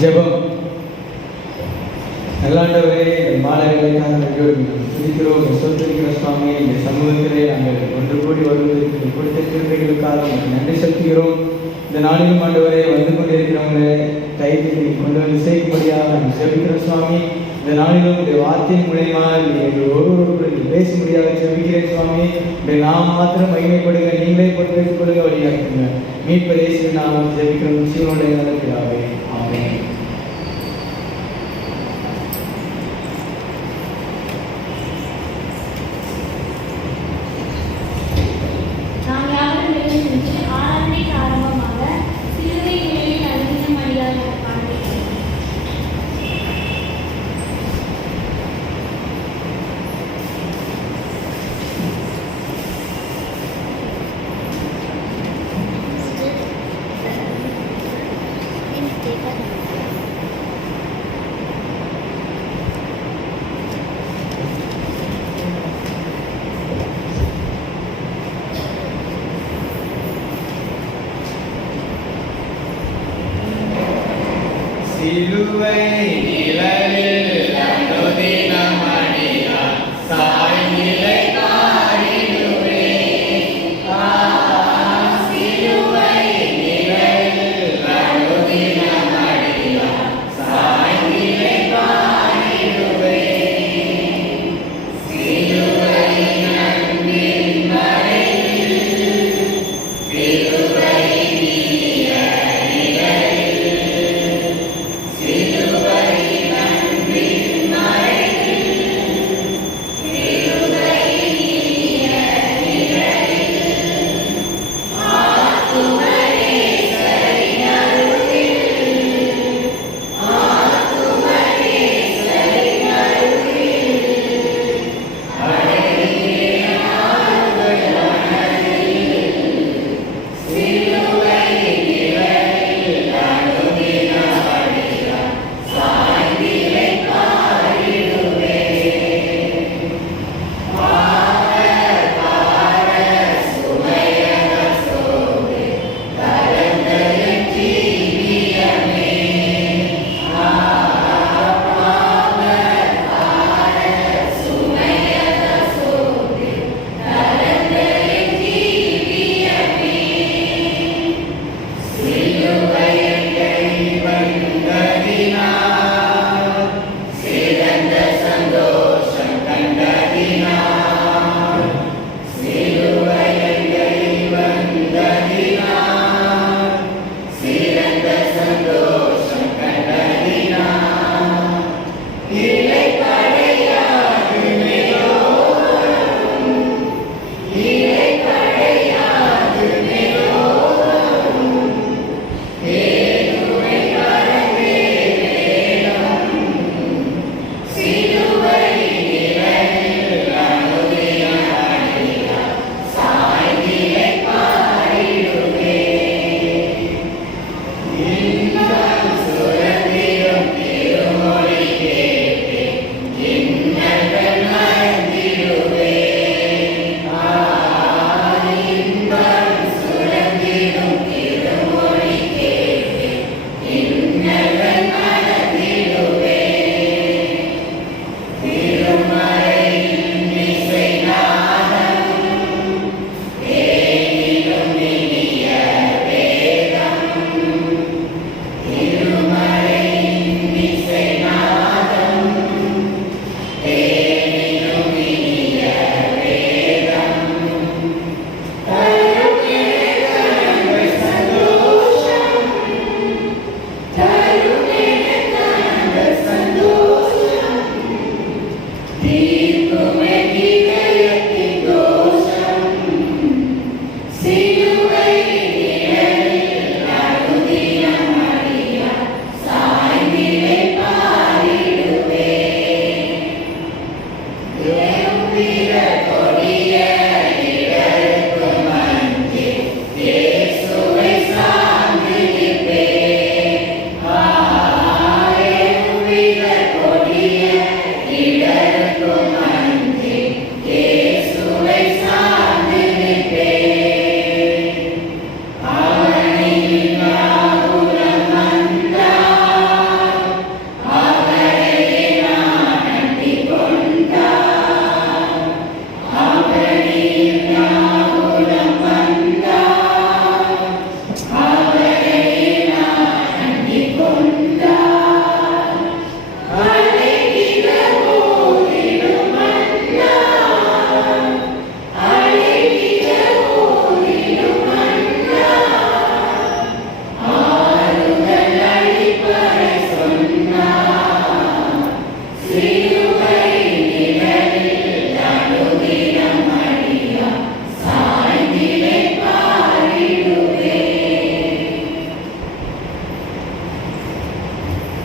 ஜெபம். நல்லாண்டவரே, மாணவர்களுக்காக துதிக்கிறோம், சொத்திருக்கிற சுவாமி. இந்த சமூகத்திலே நாங்கள் ஒன்று கூடி வருவதற்கு கொடுத்த கிருபைகளுக்காக நன்றி செலுத்துகிறோம். இந்த நாளிலும் ஆண்டவரே வந்து கொண்டிருக்கிறவங்களை கைது கொண்டு வந்து சேர்க்கும்படியாக நாங்கள் ஜெபிக்கிறோம் சுவாமி. இந்த நாளிலும் இந்த வார்த்தை மூலயமா எங்கள் ஒருவருக்கு பேச முடியாத ஜெபிக்கிறேன் சுவாமி. இந்த நாம் மாத்திரம் மகிமைப்படுங்க, நீங்களே பொறுப்பேற்றுக் கொள்ளுங்க, வழியாக்குங்க. மீட்பதேச நாம் ஜெபிக்கிறோம் சீவனுடைய நல்ல ஆமென். சிலுவை நிழலில் அனுதினம் அடியார் சாய்நிலை காரிடுவே. சிலுவை நிழலில் அனுதினம் அடியார் சாய்நிலை காரிடுவே. சிலுவை நன்பின் மறைவில் கிருபை நீய நிழலில் சிலுவை நன்பின்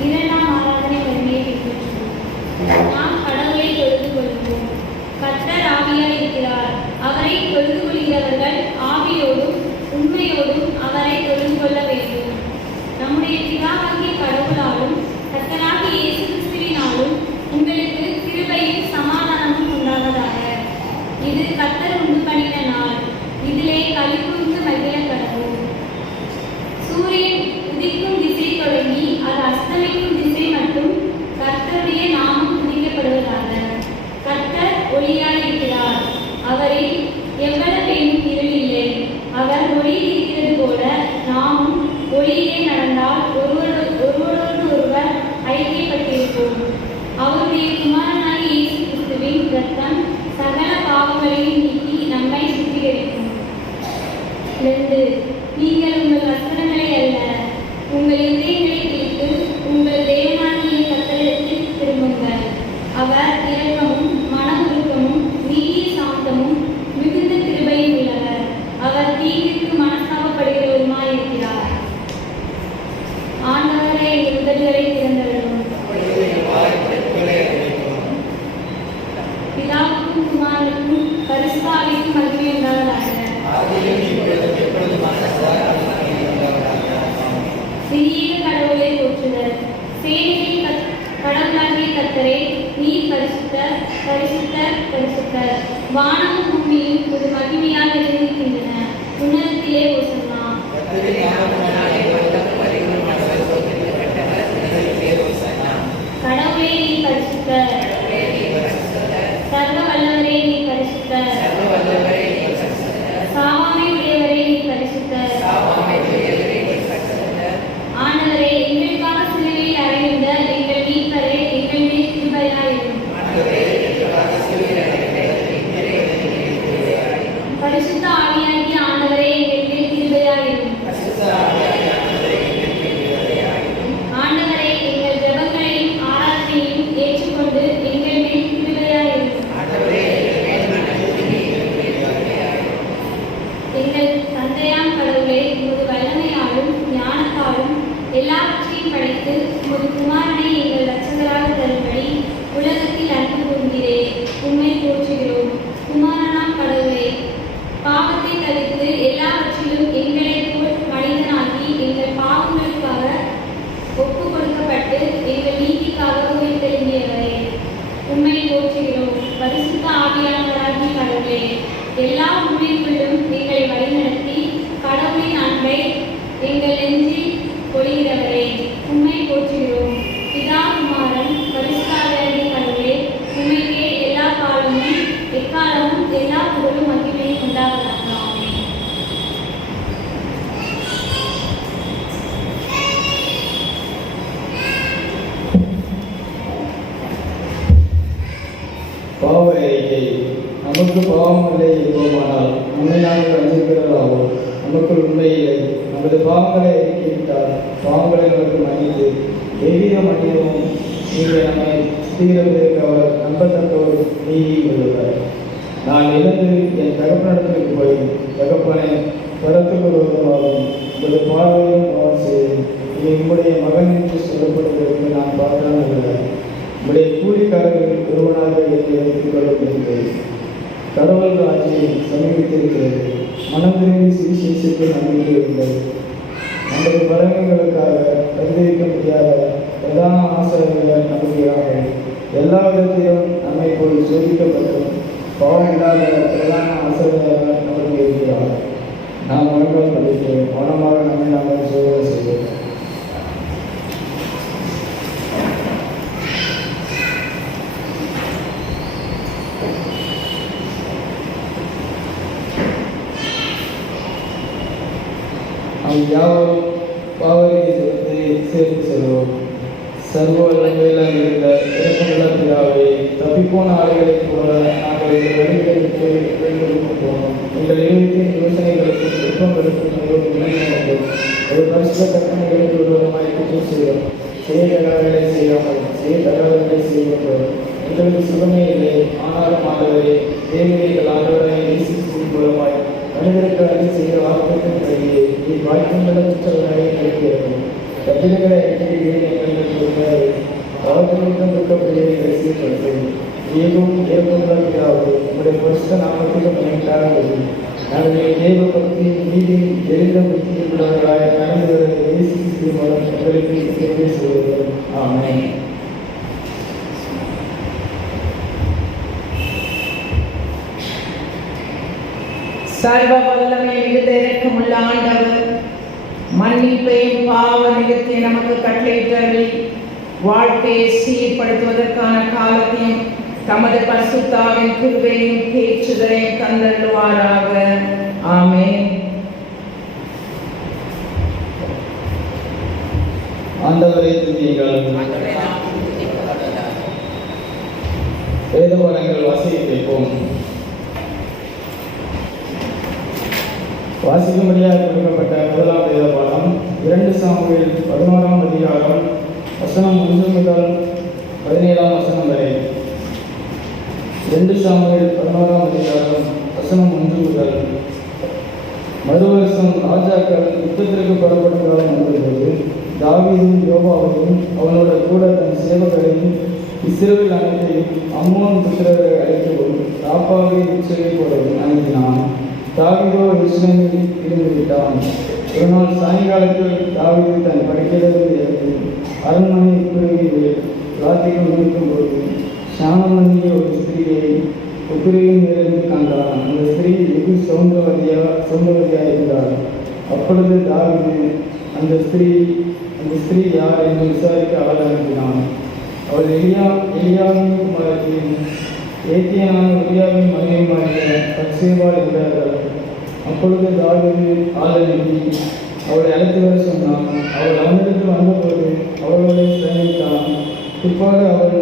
இரண்டாம் ஆராதனை வறுமையை பின்பற்றுவோம். நாம் கடவுளை தொழுது கொள்வோம். கர்த்தர் ஆவியாய் இருக்கிறார். அவரை தொழுது கொள்கிறவர்கள் ஆவியோடும் உண்மையோடும் அவரை தொழுது கொள்ள வேண்டும். நம்முடைய பிதாவாகிய கடவுளாலும் கர்த்தராகிய இயேசு கிறிஸ்துவினாலும் உங்களுக்கு கிருபையும் சமாதானமும் உண்டாவதாக. இது கர்த்தர் உண்டு பண்ணின நாள். இதிலே களிகூர்ந்து மகிழ கடவோம். சூரியன் உதிக்கும் திசை தொடங்கி அது அஸ்தமிக்கும் திசை மட்டும் கர்த்தருடைய நாமம் துதிக்கப்படுவதாக. கர்த்தர் ஒளியாய் இருக்கிறார். அவரில் எவ்வளவேனும் இருள் இல்லை. அவர் ஒளியில் இருக்கிறது போல நாமும் ஒளியிலே நடந்தால் ஒருவரோடு ஒருவர் ஐக்கியப்பட்டிருப்போம். அவருடைய குமாரனாகிய இயேசு கிறிஸ்துவின் இரத்தம் சகல பாவங்களையும் நீக்கி நம்மை சுத்திகரிக்கும். 2. நீங்கள் உங்கள் வஸ்திரங்களை அல்ல, உங்கள் இதயங்களை பிடித்து உங்கள் தேவனாகிய கர்த்தரிடத்தில் திரும்புங்கள். அவர் இரக்கமும் மன உருக்கமும் நீடிய சாந்தமும் மிகுந்த கிருபையும் உள்ளவர். அவர் தீங்கிற்கு மனஸ்தாபப்படுகிறவருமாயிருக்கிறார். ஆண்டவரே, எங்கள் உதடுகளை திறந்தருளும். பிதாவுக்கும் குமாரனுக்கும் பரிசுத்த ஆவிக்கும் மகிமை உண்டாவதாக. திரியேக கடவுளை போற்றுதல். சேனைகளின் கடவுளாகிய கர்த்தரே, நீர் பரிசுத்தர், பரிசுத்தர், பரிசுத்தர். வானமும் பூமியும் ஒரு மகிமையால் நிறைந்திருக்கின்றன. உன்னதத்திலே ஓசன்னா. கடவுளே, நீர் பரிசுத்தர். சர்வ வல்லவரே, நீர் பரிசுத்தர். சாவாமை உடையவரே, நீர் பரிசுத்தர். ஆண்டவரே, எங்களுக்காக சிலுவையில் அறையுண்ட எங்கள் மீட்பரே, எங்கள் மேல் கிருபையாயிரும். பரிசுத்த ஆவியாகிய ஆண்டவரே, எங்கள் மேல் கிருபையாயிரும். ஆண்டவரே, எங்கள் ஜெபங்களையும் ஆராதனையையும் ஏற்றுக்கொண்டு எங்கள் மேல் கிருபையாயிரும். எங்கள் தந்தையாம் கடவுளே, உமது வல்லமையாலும் ஞானத்தாலும் எல்லாவற்றையும் படைத்து உமது குமாரனை எங்கள் இரட்சகராக தரும்படி உலகத்தில் அன்பு கூர்ந்தீரே, உம்மை போற்றுகிறோம். குமாரனாம் கடவுளே, பாவத்தை தவிர்த்து எல்லாவற்றிலும் எங்களைப் போல் மனிதனாகி எங்கள் பாவங்களுக்காக ஒப்பு கொடுக்கப்பட்டு எங்கள் நீதிக்காக உயிர்த்தெழுந்தியவரே, உம்மை போற்றுகிறோம். பரிசுத்த ஆவியானவராகிய கடவுளே, எல்லா உண்மைக்குள்ளும் எங்களை வழிநடத்தி கடவுளின் அன்பை எங்கள் நெஞ்சில் பொழிகிறவரே, உம்மை போற்றுகிறோம். பிதா, குமாரன், பரிசுத்த ஆவியாகிய கடவுளே, உம்மைக்கே எல்லா காலமும் எக்காலமும் எல்லா புகழும் மகிமையும் உண்டாவதாக. ஆமென். பாவ அறிக்கை. நமக்கு பாவம் இல்லை என்போமானால் நம்மை நாங்கள் அஞ்சுகிறதாகவும் நமக்குள் உண்மை இல்லை. நமது பாவங்களை அறிக்கையிட்டால் பாவங்களை நமக்கு மன்னித்து தெய்வீக மன்னியமும் நீங்கள் நம்மை சுத்திகரிப்பதற்கு அவர் நம்பத்தக்கவர் நீதி உள்ளவர். நான் எழுந்து என் தகப்பனிடத்திற்கு போய், தகப்பனை தரத்துக்கு விரோதமாகவும் உங்களது பார்வையும் கவனம் செய்யும். இது உங்களுடைய மகன் என்று சொல்லப்படுவதற்கு நான் பார்க்கலாம் இல்லை. உங்களுடைய கூலிக்காரர்கள் ஒருவனாக என்னை வைத்துக் கொள்ள முடிந்தது. கடவுள் ராஜ்யம் சமீபித்திருக்கிறது. மனம் திரும்பி சுவிசேஷத்தை நம்பியிருந்தது. நமது பலன்களுக்காக கருதிக்க முடியாத பிரதான ஆசிரியர்கள் நம்புகிறார்கள். எல்லா விதத்திலும் நம்மை போய் சோதிக்கப்பட்டும் பாவம் இல்லாத பிரதான ஆசிரியர்கள் நமக்கு இருக்கிறார். நாம் மனங்கள் படித்து மனமாக நம்மை நாங்கள் சோதனை செய்வோம். யாவரும் பாவரை சேர்த்து செல்வோம். சர்வ வல்லமையெல்லாம் இருந்த இறக்கமுள்ள பிதாவே, தப்பிப்போன ஆடைகளைப் போல நாங்கள் எங்கள் வழிகளுக்கு போனோம். எங்கள் இதயத்தின் யோசனைகளுக்கும் விருப்பங்களுக்கும் இணைந்தோம். ஒரு பரிசுத்த கற்பனைகளுக்கு விரோதமாய் குற்றம் செய்தோம். செய்யத்தகாதவர்களை செய்யாமல் செய்யத்தகாதவர்களை செய்கின்றோம். எங்களுக்கு சுகமே இல்லை. ஆனாலும் ஆண்டவரே, தேவதைகள் ஆண்டவரை நேசிக்கும் மூலமாய் மனிதருக்கு அடி செய்த வார்த்தைக்கும் நீ வாய்ப்புள்ள குற்றங்களை கிடைக்கிறது. கட்டிடங்களை அடிக்கடி எங்கள் அவர்களுடன் இருக்கப்படியே ரசிக்கப்பட்டது. ஏகும் ஏகமுள்ளவர்களாவது உங்களுடைய பரிசுத்த நாமத்துக்கு மகிமைக்காக நாங்கள் தேவ பக்தி நீதி எளித புத்தியில் உள்ளவர்களாக நடந்து வர இயேசு கிறிஸ்துவின் மூலம் எங்களுக்கு சேவை செய்வது. ஆமென். சர்வ வல்லமை மிகுந்த இரக்கமுள்ள ஆண்டவர் மன்னிப்பையும் பாவ நிகழ்த்தி நமக்கு கட்டளையிட்டவர்கள் வாழ்க்கையை சீர்படுத்துவதற்கான காலத்தையும் தமது பரிசுத்தாவின் கிருபையும் தேற்றுதலையும் தந்தருள்வாராக. ஆமென். ஆண்டவரை துதியுங்கள். வேதபாடங்கள் வாசிக்க கேட்போம். வாசிக்கும்படியாக கொடுக்கப்பட்ட முதலாம் வேத பாடம் 2 சாமுவேல் 11ஆம் அதிகாரம் வசனம் 1 முதல் 17ஆம் வசனம் வரை. 2 சாமுவேல் 11ஆம் அதிகாரம் வசனம் 1 முதல். மறுவருஷம் ராஜாக்கள் யுத்தத்திற்கு புறப்படும் காலம் வந்தபோது தாவீதும் யோவாவையும் அவனோட கூட தன் சேவகரையும் இஸ்ரவேல் அனைத்தையும் அம்மோன் புத்திரரை அழைத்து ராப்பாவை உச்சரை போலவும் அனுப்பினான். தாவீதோ எருசலேமில் இருந்து விட்டான். ஒரு நாள் சாயங்காலத்தில் தாவீது தன் படுக்கையிலிருந்து எழுந்து அரண்மனை உட்பிரிவில் ராத்திரிக்கு முடிக்கும் போது சாணமணிய ஒரு ஸ்திரீயை உட்பிரிவின் மேலிருந்து கண்டான். அந்த ஸ்திரீ வெகு சௌந்தர்வதியாக இருந்தார். அப்பொழுது தாவீது அந்த ஸ்திரீ யார் என்று விசாரிக்க அவள் அனுப்பினான். அவள் எலியாவின் குமாரத்தின் ஏத்தியனான உரியாவின் மனைவியுமாகிய பத்சேபாள் என்றார்கள். அப்பொழுது தாவீது ஆள் அனுப்பி அவளை அழைத்து வர சொன்னான். அவள் அவனிடத்தில் வந்தபோது அவளோட சயனித்தான். பிற்பாடு அவள்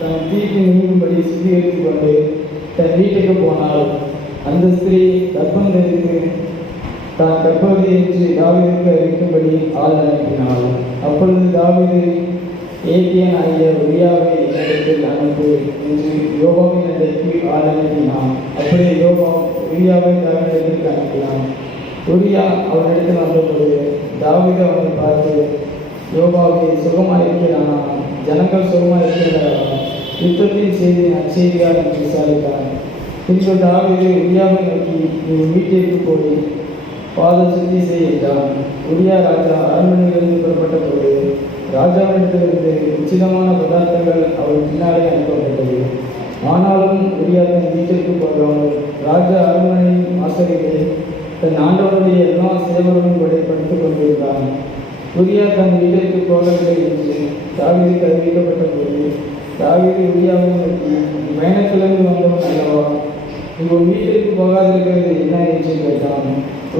தன் தீக்கு நீங்கும்படி சுத்திகரித்துக் கொண்டு தன் வீட்டுக்கு போனாள். அந்த ஸ்திரீ கர்ப்பம் தரித்து தான் கர்ப்பவதி என்று தாவீதுக்கு அறிவிக்கும்படி ஆள் அனுப்பினாள். அப்பொழுது தாவீது ஏத்தியன் ஆகிய உரியாவை என்னிடத்தில் அனுப்பு என்று யோவாவின் இடத்திற்கு ஆள் அனுப்பினான். அப்படியே யோவா உரியாவை தாவீதிற்கு அனுப்பினான். உரியா அவனிடத்தில் வந்தபோது தாவீது அவனை பார்த்து, யோவாவை சுகமாயிருக்கிறானா? ஜனங்கள் சுகமாயிருக்கிறாரா? யுத்தத்தின் செய்தி நற்செய்தியார் என்று விசாரித்தான். பின்பு தாவீது உரியாவை நோக்கி, நீ வீட்டிற்கு போய் பாத சுத்தி செய் என்றான். உரியா ராஜா அரண்மனையிலிருந்து புறப்பட்ட போது ராஜாவிடத்திலிருந்து உச்சிதமான பதார்த்தங்கள் அவர் பின்னாலே அனுப்பப்பட்டது. ஆனாலும் உரியா தன் வீட்டிற்கு போகாமல் ராஜா அரண்மனை வாசலிலே தன் ஆண்டவருடைய எல்லா சேவர்களும் படுத்துக் கொண்டிருந்தான். உரியா தன் வீட்டிற்கு போகவில்லை என்று தாவீதுக்கு அறிவிக்கப்பட்ட போது தாவீது உரியாவை நோக்கி, பயணத்திலிருந்து வந்தவன் அல்லவா, உங்கள் வீட்டிற்கு போகாதிருக்கிறது என்ன என்று கேட்டான்.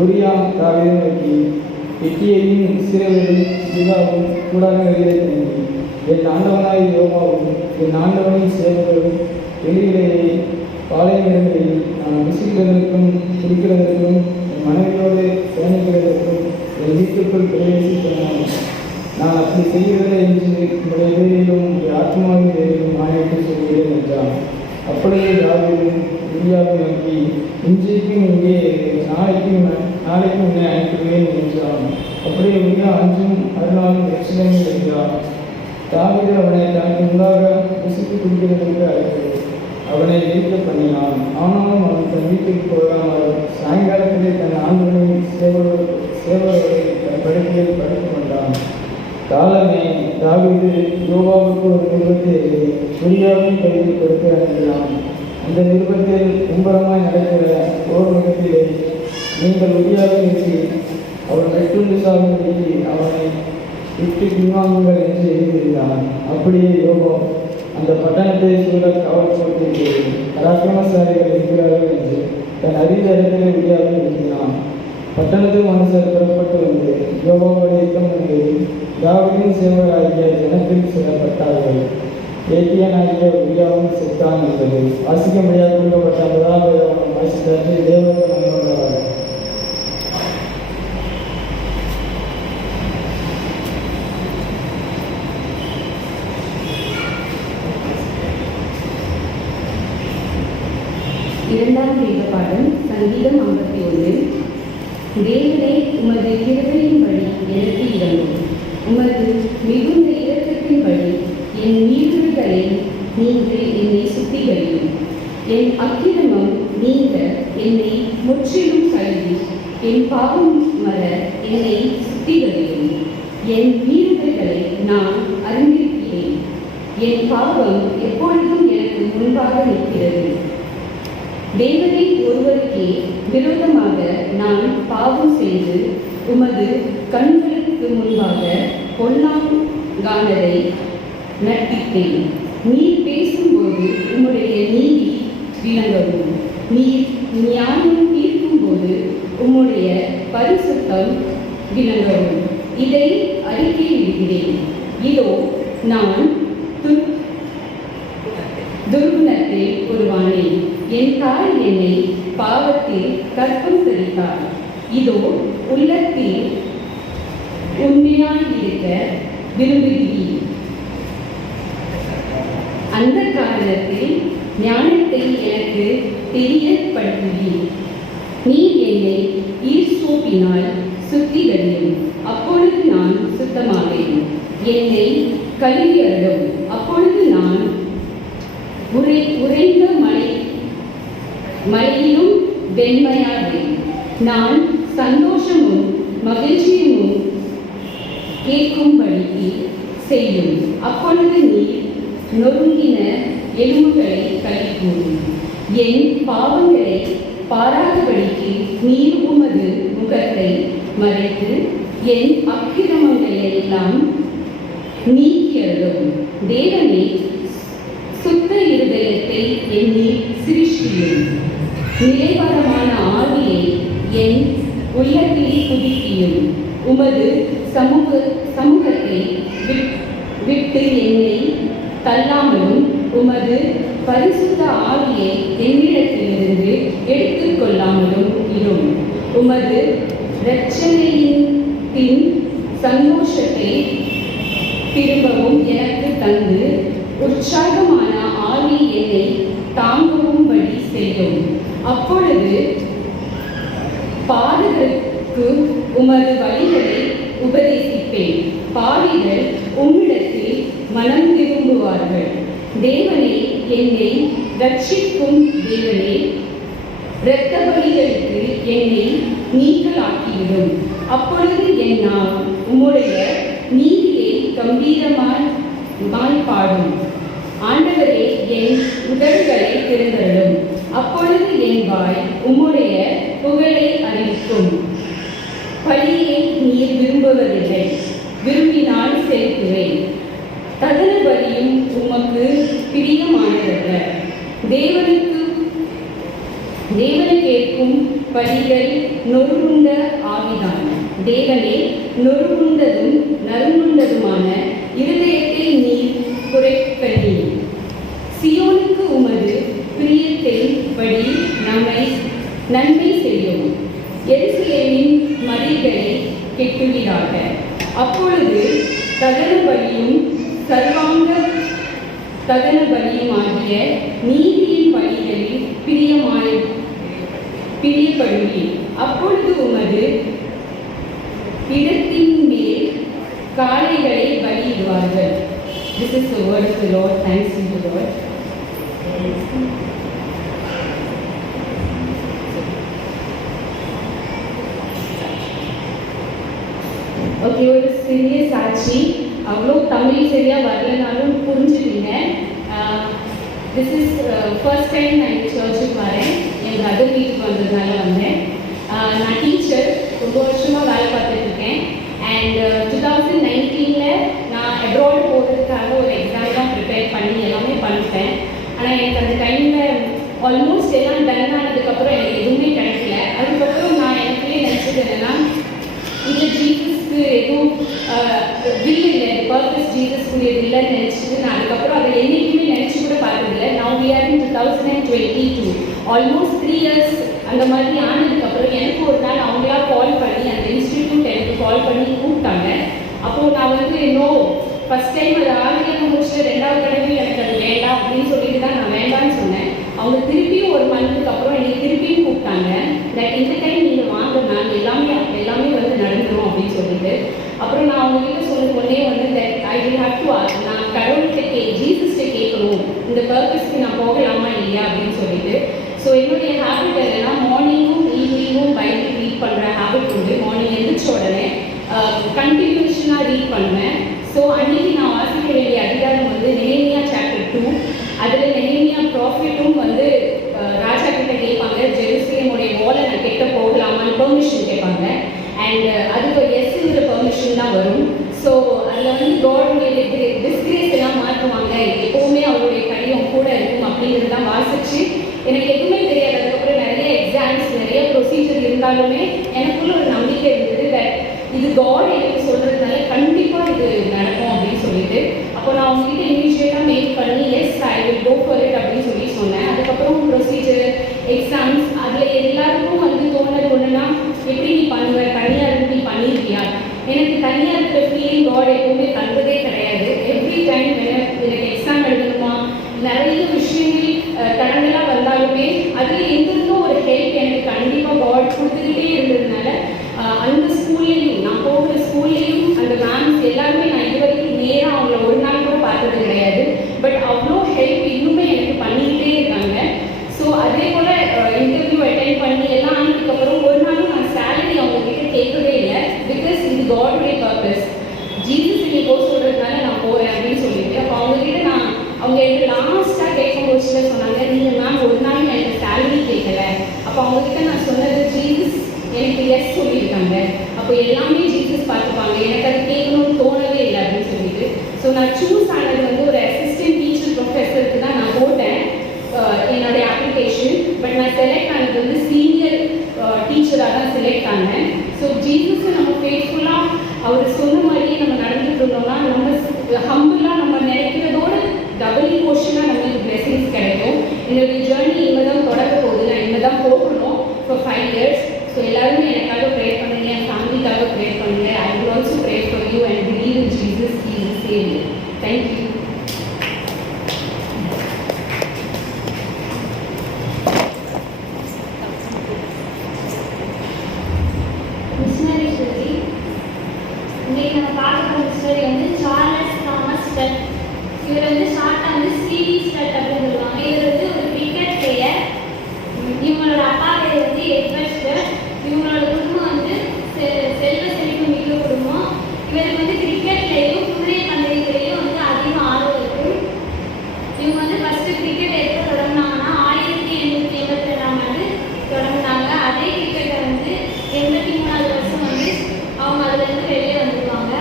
உரியா தாவீதை நோக்கி, எட்டியையும் இஸ்ரவேலும் யூதாவும் கூடாக வெளியே திரும்பி, என் ஆண்டவனாய் யோவாவும் என் ஆண்டவனின் சேவகரும் வெளியிலேயே பாளையங்களில் நான் விசிக்கிறதற்கும் குடிக்கிறதற்கும் என் மனைவியோடு சேமிக்கிறதற்கும் என் வீட்டுக்குள் பிரவேசித்தேன். நான் அப்படி செய்கிறதில்லை என்று உங்களுடைய வேலையிலும் உங்களுடைய ஆத்மாவின் வேலையிலும் ஆணையிட்டு சொல்கிறேன் என்றான். அப்படியே தாவீது உரியாவை நோக்கி, இன்றைக்கும் இங்கே நாளைக்கும் உன்னை அனுப்புவேன் என்றான். அப்படியே உரியா அன்றும் மறுநாளும் எருசலேமில் இருந்தான். தாவீது அவனை தனக்கு முன்பாக ருசித்து குடிக்கிறதற்கு அழைத்தது. அவனை வீட்டு பண்ணினான். ஆனாலும் அவன் தன் வீட்டுக்கு போகாமல் சாயங்காலத்திலே தன் ஆண்டவனின் சேவகரை தன் படுக்கையில் படுத்துக் கொண்டான். காலமே தாவீது யோவாவுக்கு ஒரு நிருபத்தை எழுதி உரியாவின் கையில் கொடுத்து அனுப்பினான். அந்த நிருபத்தில் கும்பரமாய் நடக்கிற போர் முகத்திலே, நீங்கள் உரியாவை நிறுத்தி அவன் வெட்டுண்டு சாகும்படி அவனை விட்டு பின்வாங்குங்கள் என்று எழுதியிருந்தான். அப்படியே யோவா அந்த பட்டணத்தை சூழ காவல் போட்டு பராக்கிரமசாலிகள் இருக்கிறார்கள் என்று தன் அறிந்த இடத்திலே உரியாவை நிறுத்தினான். பட்டணத்தில் மனுஷர் புறப்பட்டு வந்து யோவாவோடு யுத்தம் பண்ணி தாவீதின் சேவகராகிய ஜனத்தில் சொல்லப்பட்டார்கள். ஏத்தியனாகிய உரியாவும் செத்தான் என்பது வாசிக்கும்படியாக கொடுக்கப்பட்ட முதலாம் வேதம் வாசித்தாற்றி தேவனுக்கு மகிமையுண்டாவதாக. இரண்டாம் வேதபாடம் சங்கீதம் 51. தேவனே, உமது கிருபையின்படி எனக்கு இறங்கும், உமது மிகுந்த இரக்கத்தின்படி என் மீறுதல்களை நீங்கள் என்னை சுத்திகரியும். என் அக்கிரமம் நீங்க என்னை முற்றிலும் கழுவி என் பாவம் மற என்னை சுத்திகரியும். என் மீறுதல்களை நான் அறிந்திருக்கிறேன். என் பாவம் எப்பொழுதும் எனக்கு முன்பாக நிற்கிறது. தேவனை ஒருவருக்கே விரோதமாக நான் பாவம் செய்து உமது கண்களுக்கு முன்பாக பொல்லாங்கானதை நட்டித்தேன். நீர் பேசும்போது உம்முடைய நீதி விளங்கவும், நீர் நியாயம் தீர்க்கும்போது உம்முடைய பரிசுத்தம் விளங்கவும். இதை அறிக்கையிடுகிறேன். இதோ நான் துர்குணத்தில் ஒருவானேன். என் தாய் என்னை பாவத்தில் கற்பம் தரித்தார். இதோ உள்ளத்தில் உண்மையாயிருக்க விரும்புகிறீர். அந்த காரணத்தில் ஞானத்தை எனக்கு தெரியப்படுத்துவீர். நீ என்னை ஈர்சோப்பினால் சுத்திகரியும், அப்பொழுது நான் சுத்தமாவேன். என்னை கழுவியருளும், அப்பொழுது நான் உறைந்த மழையிலும் வெண்மையாவேன். நான் சந்தோஷமும் மகிழ்ச்சியும் கேட்கும்படிக்கு செய்யும், அப்பொழுது நீர் நொறுங்கின எலும்புகளை கழிக்கூடும். என் பாவங்களை பாராதபடிக்கு நீர் உமது முகத்தை மறைத்து என் அக்கிரமங்களை எல்லாம் நீக்கியருளும். தேவனே, சுத்த இருதயத்தை என்னில் சிருஷ்டியும், நிலைவரமான ஆவியை என் உள்ளத்தில் புதுப்பியும். உமது சமூகத்தை விட்டு என்னை தள்ளாமலும் உமது பரிசுத்த ஆவியை என்னிடத்திலிருந்து எடுத்துக்கொள்ளாமலும் இரும். உமது இரட்சணையின் சந்தோஷத்தை திரும்பவும் எனக்கு தந்து உற்சாகமான ஆவி என்னை தாங்கும்படி செய்யும். அப்பொழுது பாதகருக்கு உமது வழிகளை உபதேசிப்பேன். பாவிகள் உம்மிடத்தில் மனம் திரும்புவார்கள். தேவனே, என்னை ரட்சிக்கும் தேவனே, இரத்த பலிகளுக்கு என்னை நீங்களாக்கிவிடும். அப்பொழுது என் நாள் உம்முடைய நீதியை கம்பீரமாய் பாடும். ஆண்டவரே, என் உதடுகளை திறந்தருளும். அப்பொழுது என் வாய் உம்முடைய புகழை அறிவிக்கும். பலியை நீர் விரும்புவதில்லை, விரும்பினால் செலுத்துவேன். தகன பலியும் உமக்கு பிரியமானதல்ல. தேவனுக்கேற்கும் பலிகள் நொறுங்குண்ட ஆவிதான். தேவனே, நொறுங்குண்டதும் நறுங்குண்டதுமான இருதயத்தை நீர் குறைப்பனி. சியோனுக்கு உமது பிரியத்தின் படி நன்மை செய்யும். எருசலேமின் மதில்களை கெட்டுவீராக. அப்பொழுது தகன பலியும் சர்வாங்க தகன பலியும் ஆகிய நீதியின் பலிகளில் பிரியப்படுவீர். அப்பொழுது உமது இடத்தின் மேல் காளைகளை பலியிடுவார்கள். This is the word of the Lord. Thanks be to God. Okay, ஒரு சிறிய சாட்சி. அவ்வளோ தமிழ் சரியாக வரலனாலும் புரிஞ்சுட்டீங்க. திஸ் இஸ் ஃபர்ஸ்ட் டைம் நான் இந்த சர்ச்சுக்கு வரேன். என் பிரதர் வீட்டுக்கு வந்ததுனால வந்தேன். நான் டீச்சர், ரொம்ப வருஷமாக வேலை பார்த்துட்ருக்கேன். அண்ட் 2019 நான் அப்ராட் போகிறதுக்காக ஒரு எக்ஸாம்லாம் ப்ரிப்பேர் பண்ணி எல்லாமே பண்ணிட்டேன். ஆனால் எனக்கு அந்த டைமில் ஆல்மோஸ்ட் எல்லாம் டன் ஆனதுக்கப்புறம் எனக்கு எதுவுமே கிடைக்கல. அதுக்கப்புறம் நான் எனக்குள்ளே நினச்சது என்னென்னா, இந்த ஜீசஸ்க்கு எதுவும் வில் இல்லை, பர்பஸ் ஜீசஸ்க்குரியது இல்லைன்னு நினச்சிட்டு நான் அதுக்கப்புறம் அதை என்றைக்குமே நினச்சி கூட பார்த்ததில்லை. Now we are in 2022, almost 3 years அந்த மாதிரி ஆனதுக்கப்புறம் எனக்கு ஒரு நாள் அவங்களா கால் பண்ணி, அந்த இன்ஸ்டிடியூட் எனக்கு கால் பண்ணி கூப்பிட்டாங்க. அப்போது நான் வந்து ஃபஸ்ட் டைம் அது ஆங்கிலம் முடிச்சுட்டு 2வது தடவை எனக்கு அது வேண்டாம் அப்படின்னு சொல்லிட்டு தான் நான் வேண்டாம்னு சொன்னேன். அவங்க திருப்பியும் ஒரு மந்த்துக்கு அப்புறம் என்னை திருப்பியும் கூப்பிட்டாங்க. இந்த டைம் நீங்கள் வாங்க மேம், எல்லாமே வந்து நடந்துடும் அப்படின்னு சொல்லிட்டு. அப்புறம் நான் அவங்ககிட்ட சொன்ன உடனே வந்து I will have to ask. நான் கடவுள்கிட்ட இந்த பர்பஸ்க்கு நான் போகலாமா இல்லையா அப்படின்னு சொல்லிட்டு. ஸோ என்னுடைய ஹேபிட் என்னன்னா மார்னிங்கும் ஈவினிங்கும் பைபிள் ரீட் பண்ணுற ஹேபிட் உண்டு. மார்னிங் எழுந்திரிச்ச உடனே கண்டினியூஷனாக ரீட் பண்ணுவேன். ஸோ அன்றைக்கி நான் வாசிக்க வேண்டிய அதிகாரம் வந்து நெஹேமியா சாப்டர் 2. அதில் நெஹேமியா ப்ராஃபிட்டும் வந்து ராஜா கிட்ட கேட்பாங்க, ஜெருசலேமுடைய வாலை நான் கெட்ட போகலாமான்னு பெர்மிஷன் கேட்பாங்க. அண்ட் அதுக்கு எஸ்ங்கிற பெர்மிஷன் தான் வரும். ஸோ அதில் வந்து காடுடைய டிஸ்கிரேஸ் எல்லாம் மாற்றுவாங்க, எப்போவுமே அவருடைய கையும் கூட இருக்கும் அப்படிங்கிறதான் வாசிச்சு எனக்கு எதுவுமே தெரியாது. அதுக்கப்புறம் நிறைய எக்ஸாம்ஸ் நிறைய ப்ரொசீஜர் இருந்தாலுமே எனக்குள்ள ஒரு நம்பிக்கை இருந்தது தட் இது காட் எனக்கு சொல்கிறதுனால கண்டிப்பாக இது நடக்கும் அப்படின்னு சொல்லிட்டு. அப்போ நான் அவங்ககிட்ட இனிஷியேட்டாக மேக் பண்ணி yes I will go for it அப்படின்னு சொல்லி சொன்னேன். அதுக்கப்புறம் ப்ரொசீஜர் எக்ஸாம்ஸ் அதில் எல்லாருக்கும் வந்து தோணுது ஒன்றுனா, எப்படி நீ பண்ணுவ, தனியாக இருந்து நீ பண்ணியிருக்கியா? எனக்கு தனியாக இருக்கிற ஃபீலிங் காட் எப்பவுமே தந்ததே கிடையாது. எவ்ரி டைம் எனக்கு எக்ஸாம் எழுதணுமா, நிறைய விஷயங்கள் கடந்தெல்லாம் வந்தாலுமே அதில் எங்கிருந்தோ ஒரு ஹெல்ப் எனக்கு கண்டிப்பாக காட் கொடுத்துக்கிட்டே இருந்ததுனால அந்த ஸ்கூல்லையும் நான் போகிற ஸ்கூல்லையும் அந்த மேம்ஸ் எல்லாருமே நான் இது வரைக்கும் நேராக அவங்கள ஒரு நாள் கூட பார்த்தது கிடையாது. பட் அவ்வளோ ஹெல்ப் இன்னுமே எனக்கு பண்ணிக்கிட்டே இருக்காங்க. ஸோ அதே போல் இன்டர்வியூ அட்டென்ட் பண்ணி எல்லாம் ஆனதுக்கப்புறம் ஒரு நாளும் நான் சேலரி அவங்கக்கிட்ட கேட்கவே இல்லை. பிகாஸ் இது காடுடைய பர்பஸ், ஜீசஸ் நீ போக சொல்கிறதுனால நான் போகிறேன் அப்படின்னு சொல்லிட்டு. அப்போ அவங்கக்கிட்ட அவங்க எனக்கு லாஸ்ட்டாக கேட்கும்போது சொன்னாங்க, நீங்கள் மேம் ஒரு நாள் நான் எனக்கு சேலரி கேட்கல. அப்போ அவங்கக்கிட்ட நான் சொன்னது ஜீசஸ் எனக்கு எஸ் சொல்லியிருக்காங்க, அப்போ எல்லாமே ஜீசஸ் பார்த்துப்பாங்க, எனக்கு அது கேட்கணும்னு தோணவே இல்லை அப்படின்னு சொல்லிட்டு. ஸோ நான் சூஸ் ஆனது வந்து ஒரு அசிஸ்டன்ட் டீச்சர் ப்ரொஃபஸருக்கு தான் நான் போட்டேன் என்னுடைய அப்ளிகேஷன். பட் நான் செலக்ட் ஆனது வந்து சீனியர் டீச்சராக தான் செலக்ட் ஆனேன். ஸோ ஜீசஸை நம்ம ஃபேஸ்ஃபுல்லாக அவர் சொன்ன மாதிரியே நம்ம நடந்துட்டு இருந்தோம்னா நம்ம ஹம்பிளாக நம்ம நினைக்கிறதோட டபுள் போர்ஷனாக நம்மளுக்கு பிளெஸிங்ஸ் கிடைக்கும். என்னுடைய ஜேர்னி இனிமே தான் தொடக்க போகுது, நான் இனிமே தான் போகணும் ஃபார் 5 years. ஸோ எல்லாருமே எனக்காக ப்ரேயர் பண்ணுங்க, என் ஃபேமிலிக்காக ப்ரேயர் பண்ணுங்க. I will also pray for you and believe in Jesus, he is Xavier. Thank you. Missionary story. இன்னைக்கு நம்ம பார்க்க போகிற ஸ்டோரி வந்து சார்லஸ் தாமஸ் ஸ்டட். இவர் வந்து ஷார்ட்டாக வந்து சிடி ஸ்டட் அப்படின்னு சொல்லுவாங்க. இவர் வந்து ஒரு கிரிக்கெட் பிளேயர். இவங்களோட அப்பா பேர் வந்து எட்வர்ட் ஸ்டட். இவங்களோட குடும்பம் வந்து செல்வ செழிப்பு மிக்க குடும்பம். இவருக்கு வந்து கிரிக்கெட்லேயும் குதிரை பந்தயத்திலையும் வந்து அதிக ஆர்வம் இருக்கும். இவங்க வந்து ஃபஸ்ட்டு கிரிக்கெட் எப்போ தொடங்கினாங்கன்னா 1882ஆம் ஆண்டு தொடங்கினாங்க. அதே கிரிக்கெட்டை வந்து 83வது வருஷம் வந்து அவங்க அதுலேருந்து வெளியே வந்துருவாங்க.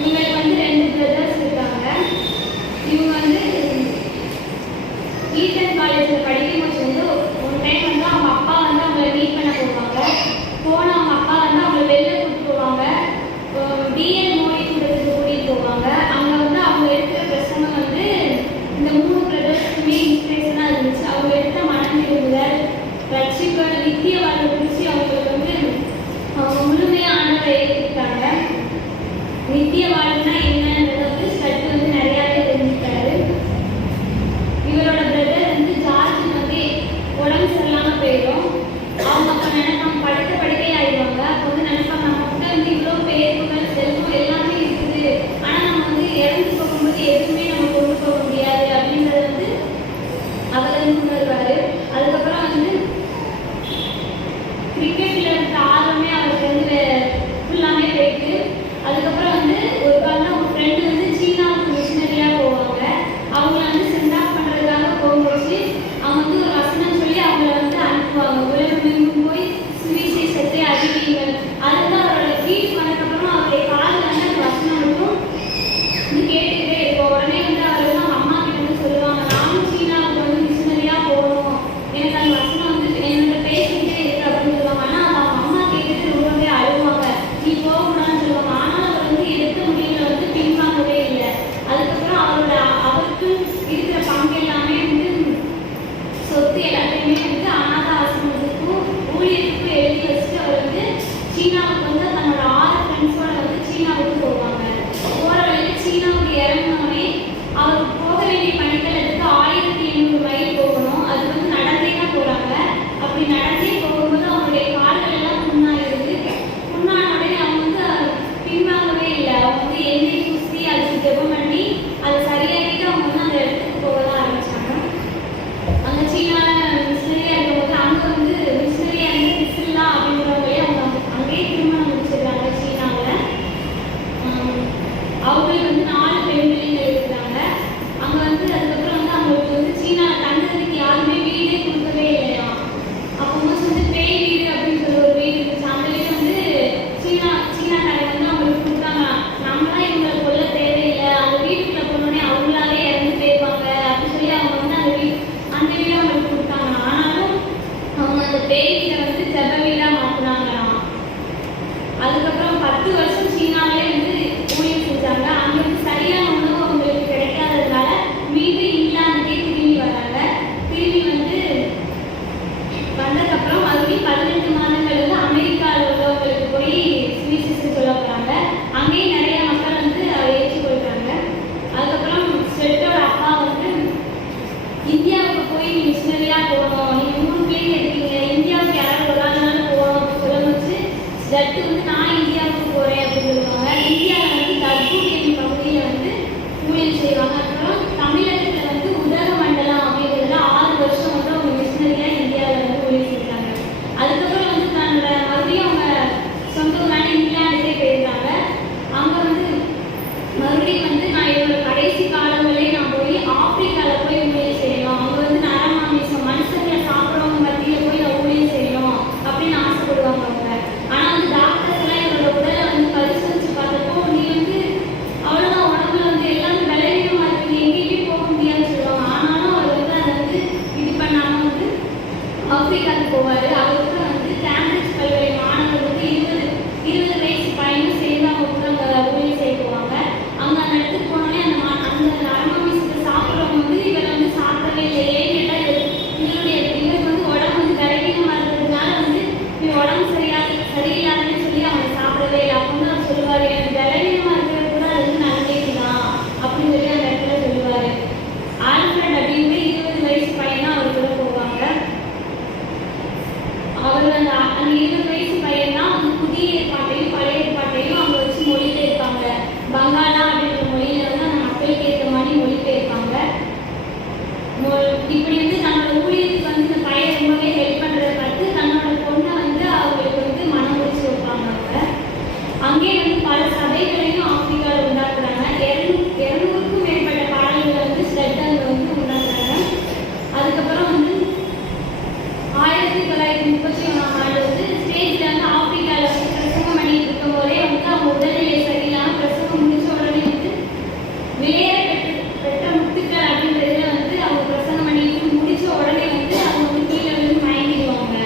இவங்களுக்கு வந்து 2 பிரதர்ஸ் இருக்காங்க. இவங்க வந்து ஈஸ்டர்ன் காலேஜில் படிக்கும்போது வந்து ஒரு டைம் வந்து அவங்க அப்பா வந்து அவங்கள மீட் பண்ண போவாங்க. போன அவங்க அப்பா வந்து அவங்கள வெளில கூப்பிட்டு போவாங்க, டிஎல் மோடி கூட்டத்துக்கு கூட்டிகிட்டு போவாங்க. அங்கே வந்து அவங்க எடுக்கிற பிரசங்கம் வந்து இந்த 3 பிரதர்ஸுக்குமே இன்ஸ்பிரேஷனாக இருந்துச்சு. அவங்க எடுத்த மனநிறுவுதல், ரட்சிப்பு, நித்திய வாழ்வை குறித்து அவங்களுக்கு வந்து அவங்க முழுமையாக ஆண்டவரை ஏற்றுக்கிட்டாங்க. நித்திய வாழ்வுனா என்னன்றதை வந்து ஸ்டட் வந்து நிறையாவே தெரிஞ்சுக்கிட்டாரு. இவரோட பிரதர் வந்து ஜார்ஜ் வந்து உடம்பு சரியில்லாமல் போயிடும். அவங்க அப்போ நினைப்பாங்க, படுத்த படுக்கை ஆயிடுவாங்க. அப்போ வந்து நினைப்பாங்க, நம்மகிட்ட வந்து இவ்வளோ பேருக்குகள் செல்வம் எல்லாமே இருக்குது, ஆனால் நம்ம வந்து இறந்து போகும்போது எதுவுமே நம்ம கொண்டு போக முடியாது அப்படின்றத வந்து அவர் வந்து உணர்வார். அதுக்கப்புறம் வந்து கிரிக்கெட்டில் இருக்க ஆர்வமே அவருக்கு வந்து ஃபுல்லாமே போயிட்டு, அதுக்கப்புறம் வந்து ஒரு காலம் அவங்க ஃப்ரெண்டு வந்து சீனாவுக்கு மிஷினரியாக போவாங்க. அவங்கள வந்து சென்ட் ஆஃப் பண்ணுறதுக்காக போகும்போது அவங்க வந்து ஒரு வசனம் சொல்லி அவங்கள வந்து அனுப்புவாங்க. உலகமெங்கும் போய் சுவிசேஷத்தை அறிவியுங்கள். அதுதான் அவரோட வீட்டுக்கு வந்ததுக்கப்புறம் அவருடைய காலில் வந்து அந்த வசனம் மட்டும் இது கேட்டுக்கிட்டே இருக்கும். உடனே வந்து அவர் வந்து அவங்க அம்மா கிட்ட வந்து சொல்லுவாங்க, நானும் சீனாவுக்கு வந்து மிஷினரியாக போகணும், எனக்கு அந்த வசனம் வந்து என்னோட பேசிக்கிட்டே இருக்கு அப்படின்னு சொல்லுவாங்க. ஆனால் அவங்க அம்மா கேட்டுட்டு ரொம்பவே அழுவாங்க, நீ போகக்கூடாதுன்னு சொல்லுவாங்க. ஆனால் அவர் வந்து எடுத்த முடிவில் வந்து பின்வாங்கவே இல்லை. அதுக்கப்புறம் அவருக்கு இருக்கிற பங்கு எல்லாமே வந்து சொத்து எல்லாத்தையுமே வந்து அனாத ஆசிரமத்துக்கும் ஊழியத்துக்கும் எழுதி வச்சுட்டு அவர் வந்து சீனாவுக்கு வந்து தன்னோட 6 ஃப்ரெண்ட்ஸோட வந்து சீனாவுக்கு போவாங்க. போகிற வழியில் சீனாவுக்கு இறங்கினோடனே அவர் போக வேண்டிய பணிகள் எடுத்து 1800 மைல் போகணும். அது வந்து நடந்தே தான் போகிறாங்க. அப்படி நடந்தே போகும்போது அவங்களுடைய கால்கள் எல்லாம் புண்ணாயிருக்கு. புண்ணான உடனே அவங்க வந்து பின்வாங்கவே இல்லை. அவங்க வந்து எண்ணெய் பூசி அதுக்கு ஜெபம் பண்ணி அது சரியாகிட்டு அவங்க வந்து அந்த இடத்துக்கு போக தான் ஆரம்பிச்சாங்க. செய்வாங்க. அப்புறம் தமிழகத்தில் வந்து உதகமண்டலம் அப்படிங்கிறதுல 6 வருஷம் வந்து அவங்க மிஷினரியாக இந்தியாவில் வந்து ஊழியம் செஞ்சாங்க. அதுக்கப்புறம் வந்து தன்னோட மறுபடியும் அவங்க சொந்த ஊரான இங்கிலாந்துக்கே போயிருந்தாங்க. அங்கே வந்து மறுபடியும் வந்து நான் என்னோட கடைசி காலங்களே நான் போய் ஆப்பிரிக்காவில் போய் ஊழியம் செய்யணும், அங்கே வந்து நரமாமிசம் மனுஷங்களை சாப்பிட்றவங்க மத்தியில் போய் நான் ஊழியம் செய்யணும் அப்படின்னு ஆசைப்படுவாங்க அவங்க. ஆனால் வந்து டாக்டர்ஸ் எல்லாம் என்னோட உடலை வந்து பரிசோதிச்சு பார்த்தப்போ நீ வந்து அவ்வளோதான் உடம்புல வந்து எல்லாமே பலவீனமாக இருக்குது, எங்கேயுமே போக முடியாதுன்னு சொல்லுவாங்க. ஆனாலும் அவர் வந்து அதை வந்து இது பண்ணாமல் வந்து ஆப்பிரிக்காவுக்கு போவார். அதுக்கப்புறம் வந்து கேம்பிரிட்ஜ் பல்கலை மாணவர் வந்து 20 வயசு பையனும் சேர்ந்து அவங்க கூட அங்கே ஊழியம் செய்ய போவாங்க. அங்கே அந்த இடத்துக்கு போனோடனே அந்த நரமாமிசத்தை சாப்பிட்றவங்க வந்து இவரை வந்து சாப்பிடவே இல்லையே கேட்டால் இவருக்கு வந்து உடம்பு வந்து பலவீனமாக இருக்கிறதுனால வந்து இவன் உடம்பு சரியில்லாதுன்னு சொல்லி அவனை சாப்பிடவே இல்லை. அப்படின்னு அவர் சொல்லுவார், எனக்கு பலவீனமாக இருக்கிறது கூட அது வந்து நல்லதுதான் அப்படின்னு சொல்லி அந்த இடத்துல சொல்லுவார். ஆல்ஃபிரட் அப்படின்னு 20 வயசு பையனா அவர் கூட போவாங்க. அவர் அந்த 20 வயசு பையன் தான் வந்து புதிய ஏற்பாட்டையும் பழைய ஏற்பாட்டையும் அவங்க வச்சு மொழிபெயர்ப்பாங்க. பங்காளா அப்படின்ற மொழியில வந்து அந்த மக்களுக்கு ஏற்ற மாதிரி மொழிபெயர்ப்பாங்க. இப்படி வந்து தன்னோட ஊழியத்துக்கு வந்து இந்த பையன் ரொம்பவே ஹெல்ப் பண்ணுறதை பார்த்து தன்னோட பொண்ணை வந்து அவங்களுக்கு வந்து மனம் முடிச்சு வைப்பாங்க. அவங்க அங்கே வந்து பல சபைகளையும் ஆப்பிரிக்காவில் உண்டாக்குறாங்க. 200க்கும் மேற்பட்ட பாடல்களை வந்து ஸ்லெட்டரில் வந்து உண்டாக்குறாங்க. அதுக்கப்புறம் வந்து 1931ஆம் ஆண்டு வந்து ஸ்டேஜில் வந்து ஆப்பிரிக்காவில் வந்து பிரசங்கம் பண்ணிட்டு இருக்கும் போதே வந்து அவங்க உடல்நிலை சரியில்லாமல் பிரசங்கம் முடிச்ச உடனே வந்து விளையாட பெற்ற முத்துக்கள் அப்படின்றதுல வந்து அவங்க பிரசங்கம் பண்ணிட்டு முடிச்ச உடனே வந்து அவங்க வந்து கீழே வந்து மயங்கிடுவாங்க.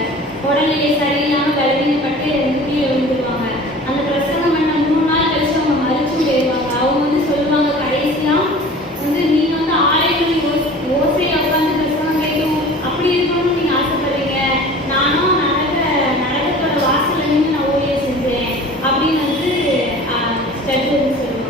உடல்நிலை சரியில்லாமல் பலவீனப்பட்டு வந்து கீழே விழுந்துருவாங்க. அந்த பிரசங்கம் பண்ண 3 நாள் கழிச்சு அவங்க மறிச்சும் போயிடுவாங்க. அவங்க வந்து சொல்லுவாங்க கடைசியாக வந்து நீங்கள் வந்து ஆலயங்கள் ஓசையை உட்காந்து பிரசங்கம் கேட்கும் அப்படி இருக்கணும்னு நீங்கள் ஆசைப்படுறீங்க, நானும் நரகத்தோட வாசல்ல நின்று நான் ஊழியம் செஞ்சேன் அப்படின்னு வந்து ஸ்டட் வந்து சொல்லுவாங்க.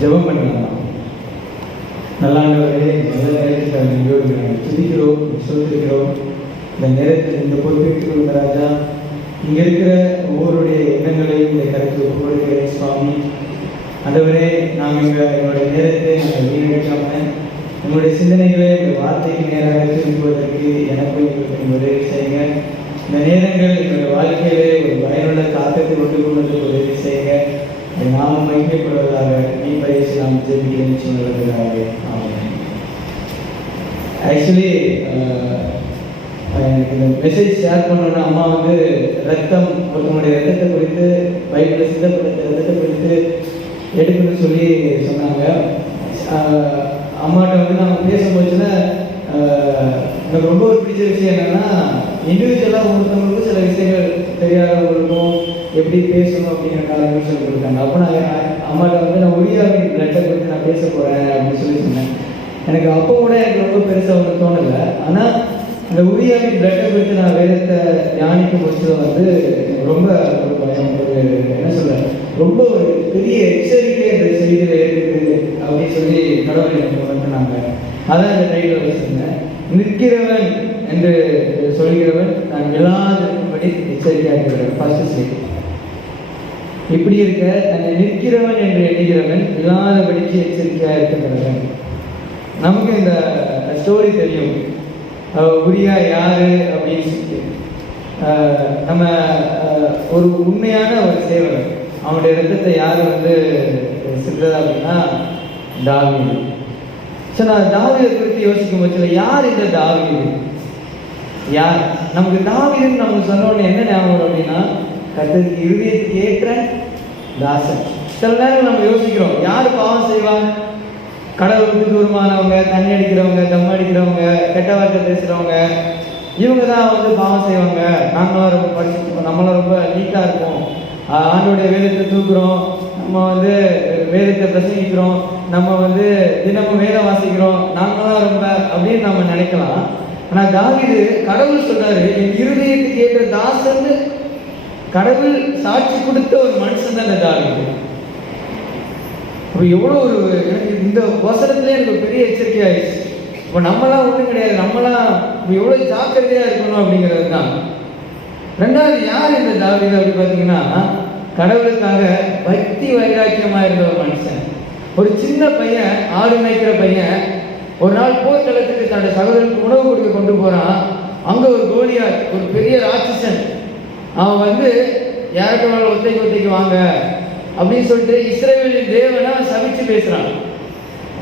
ஜெபம் பண்ணலாம். நல்லாண்டவர்களே, நல்ல நேரத்தில் எங்களோடு நாங்கள் துதிக்கிறோம், சொல்லிருக்கிறோம். இந்த நேரத்தில் இந்த பொறுப்பேற்றுக் ராஜா, இங்கே இருக்கிற ஒவ்வொருடைய எண்ணங்களையும் இந்த கருத்து ஒப்புக்கொடுக்கிறேன் சுவாமி. ஆண்டவரே, நாங்கள் எங்களுடைய நேரத்தை நாங்கள் வீணடிக்காமல் எங்களுடைய சிந்தனைகளை இந்த வார்த்தைக்கு நேராக திரும்புவதற்கு எனக்கும் எங்களுக்கு உதவி செய்யுங்க. இந்த நேரங்கள் எங்களுடைய வாழ்க்கையிலே ஒரு பயனுள்ள தாக்கத்தை கொண்டு கொண்டதுக்கு உதவி செய்யுங்க. நாம மகிமைப்படுவதாக நீ பயிற்சி நாம் ஜெபிக்கிறேன்னு சொல்லுவதற்காக. ஆக்சுவலி இந்த மெசேஜ் ஷேர் பண்ணோன்னா அம்மா வந்து ரத்தம், ஒருத்தனுடைய ரத்தத்தை குறித்து பைபிளில் சித்தப்பட்ட ரத்தத்தை குறித்து எடுக்கணும்னு சொல்லி சொன்னாங்க. அம்மாட்ட வந்து நம்ம பேசும்போதுன்னா எனக்கு ரொம்ப ஒரு பிடிச்ச விஷயம் என்னென்னா, இண்டிவிஜுவலாக ஒருத்தவங்களுக்கும் சில விஷயங்கள் தெரியாதவங்களுக்கும் எப்படி பேசணும் அப்படிங்கிற காரணங்கள் சொல்லி கொடுத்தாங்க. அப்போ நான் அம்மாட்ட வந்து நான் உரியாவின் பிளட்டை குறித்து நான் பேச போகிறேன் அப்படின்னு சொல்லி சொன்னேன். எனக்கு அப்போ கூட எனக்கு ரொம்ப பெருசாக ஒன்று தோணலை. ஆனால் அந்த உரியாவின் பிளட்டை குறித்து நான் வேதத்தை தியானிக்கும் போது வந்து ரொம்ப ஒரு பயம், ஒரு என்ன சொல்ல, ரொம்ப ஒரு பெரிய எச்சரிக்கை இந்த செய்தியில் இருக்குது அப்படின்னு சொல்லி கடவுள் எனக்கு வந்துனாங்க. அதான் இந்த டைட்டில் வச்சுருந்தேன். நிற்கிறவன் என்று சொல்கிறவன் நான் எல்லாத்திற்கும்படி எச்சரிக்கையாக இருக்கிறவன். ஃபர்ஸ்ட் செய்தி இப்படி இருக்க, தன்னை நிற்கிறவன் என்று எண்ணுகிறவன் இல்லாதபடிக்கு எச்சரிக்கையாக இருக்கிறவன். நமக்கு இந்த ஸ்டோரி தெரியும். உரியா யாரு அப்படின்னு சொல்லி நம்ம ஒரு உண்மையான ஒரு சேவகன். அவனுடைய ரத்தத்தை யார் வந்து சிந்ததா அப்படின்னா தாவீது. ஸோ நான் தாவீதை குறித்து யோசிக்கும் பட்சத்தில் யார் இந்த தாவீது? யார்? நமக்கு தாவீதுன்னு நமக்கு சொன்னோன்னு என்ன ஞாபகம் அப்படின்னா, கர்த்தருக்கு இருதயத்துக்கு ஏற்ற தாசன். சில நேரம் நம்ம யோசிக்கிறோம், யார் பாவம் செய்வாங்க? கடவுளுக்கு தூரமானவங்க, தண்ணி அடிக்கிறவங்க, தம் அடிக்கிறவங்க, கெட்ட வார்த்தை பேசுகிறவங்க, இவங்க தான் வந்து பாவம் செய்வாங்க. நாங்களாம் ரொம்ப படிச்சுருக்கோம், நம்மளாம் ரொம்ப நீட்டாக இருப்போம், ஆண்டோடைய வேதத்தை தூக்குறோம், நம்ம வந்து வேதத்தை பிரசங்கிக்கிறோம், நம்ம வந்து தினமும் வேதம் வாசிக்கிறோம், நாங்களாம் ரொம்ப அப்படின்னு நம்ம நினைக்கலாம். ஆனால் தாவீது கடவுள் சொல்றாரு, என் இருதயத்துக்கு ஏற்ற தாசன்னு கடவுள் சாட்சி கொடுத்த ஒரு மனுஷன் தான் தாவீது. அப்போ எவ்வளோ ஒரு எனக்கு இந்த வசனத்திலே எனக்கு ஒரு பெரிய எச்சரிக்கை ஆயிடுச்சு. இப்போ நம்மளாம் ஒன்றும் கிடையாது, நம்மளாம் எவ்வளோ ஜாக்கிரதையாக இருக்கணும் அப்படிங்கிறது தான். ரெண்டாவது, யார் இந்த தாவீது அப்படி பார்த்தீங்கன்னா, கடவுளுக்காக பக்தி வைராக்கியமாக இருந்த ஒரு மனுஷன். ஒரு சின்ன பையன், ஆடு மேய்க்கிற பையன், ஒரு நாள் போர்க்களத்துக்கு தன்னுடைய சகோதரனுக்கு உணவு கொடுக்க கொண்டு போகிறான். அங்கே ஒரு கோலியாத், ஒரு பெரிய ராட்சசன், அவன் வந்து யார்கிட்ட ஒத்தைக்கு வாங்க அப்படின்னு சொல்லிட்டு இஸ்ரவேலின் தேவனை சபிச்சு பேசுகிறான்.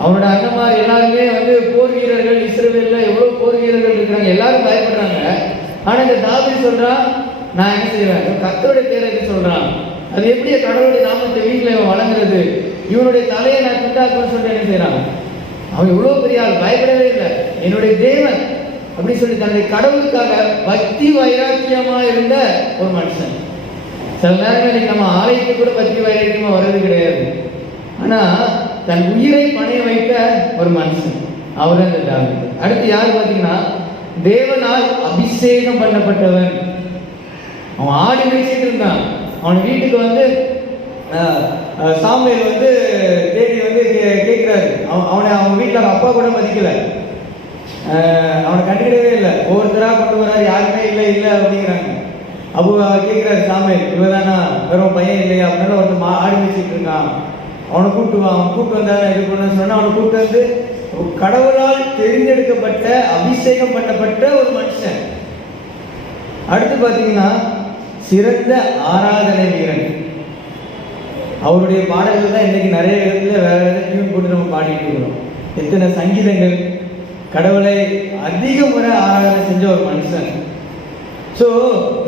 அவனோட அண்ணன்மார் எல்லாருமே வந்து போர் வீரர்கள், இஸ்ரவேலில் எவ்வளோ போர் வீரர்கள் இருக்கிறாங்க, எல்லாரும் பயப்படுறாங்க. ஆனால் இந்த தாவீது சொல்கிறான், நான் என்ன செய்வேன், கர்த்தருடைய பேரை சொல்கிறான். அது எப்படி கடவுளுடைய நாமத்தை வீட்டில் இவன் வழங்குறது, இவனுடைய தலையை நான் துண்டாக்குன்னு சொல்லிட்டு என்ன செய்யறான். அவன் இவ்வளோ பெரிய ஆள், பயப்படவே இல்லை, என்னுடைய தேவன் அப்படின்னு சொல்லி தன்னுடைய கடவுளுக்காக பக்தி வைராக்கியமா இருந்த ஒரு மனுஷன். சில நேரங்களில் நம்ம ஆலயத்துக்கு கூட பக்தி வைராக்கியமா வர்றது கிடையாது, ஆனா தன் உயிரை பணைய வைத்த ஒரு மனுஷன், அவர் அந்த தாவீது. அடுத்து யார் பார்த்தீங்கன்னா, தேவனால் அபிஷேகம் பண்ணப்பட்டவன். அவன் ஆடி பேசிட்டு இருந்தான். அவன் வீட்டுக்கு வந்து சாமுவேல் வந்து தேடி வந்து கேட்கிறாரு. அவன் வீட்டில் அப்பா கூட மதிக்கல, அவனை கண்டுக்கிடவே இல்லை. ஒவ்வொருத்தராக கொண்டு வர்றாரு, யாருமே இல்லை அப்படிங்கிறாங்க. அப்போ கேட்கிறாரு சாமுவேல், இவதானா வெறும் பையன் இல்லையா அப்படின்னால ஒருத்தர் ஆடி பேசிட்டு இருக்கான், அவனை கூப்பிட்டுவான். அவன் கூப்பிட்டு வந்தாரு, இது பண்ண சொன்னா அவனை கூப்பிட்டு வந்து கடவுளால் தெரிந்தெடுக்கப்பட்ட அபிஷேகம் பண்ணப்பட்ட ஒரு மனுஷன். அடுத்து பார்த்தீங்கன்னா, சிறந்த ஆராதனை வீரன். அவருடைய பாடல்கள் தான் இன்னைக்கு நிறைய இடத்துல வேற டியூன் போட்டு நம்ம பாடிட்டு இருக்கிறோம். எத்தனை சங்கீதங்கள், கடவுளை அதிக முறை ஆராதனை செஞ்ச ஒரு மனுஷன். ஸோ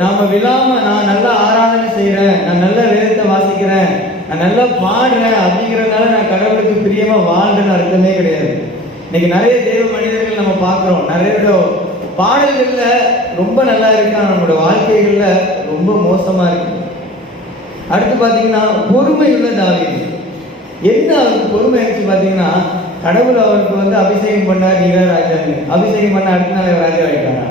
நாம விழாம நான் நல்லா ஆராதனை செய்கிறேன், நான் நல்ல வேதத்தை வாசிக்கிறேன், நான் நல்லா பாடுறேன் அப்படிங்கிறதுனால நான் கடவுளுக்கு பிரியமா வாழ்றேன்னு அர்த்தமே கிடையாது. இன்னைக்கு நிறைய தெய்வ மனிதர்கள் நம்ம பார்க்குறோம், நிறைய பாடல்கள்ல ரொம்ப நல்லா இருக்கு, ஆனால் நம்மளோட வாழ்க்கைகள்ல ரொம்ப மோசமா இருக்கு. அடுத்து பார்த்தீங்கன்னா, பொறுமை உள்ள தாவீது. என்ன அவருக்கு பொறுமை ஆயிடுச்சு பார்த்தீங்கன்னா, கடவுள் அவருக்கு வந்து அபிஷேகம் பண்ணார், நீங்க ராஜாங்க அபிஷேகம் பண்ண அடுத்த நாள் ராஜா ஆயிட்டாரா?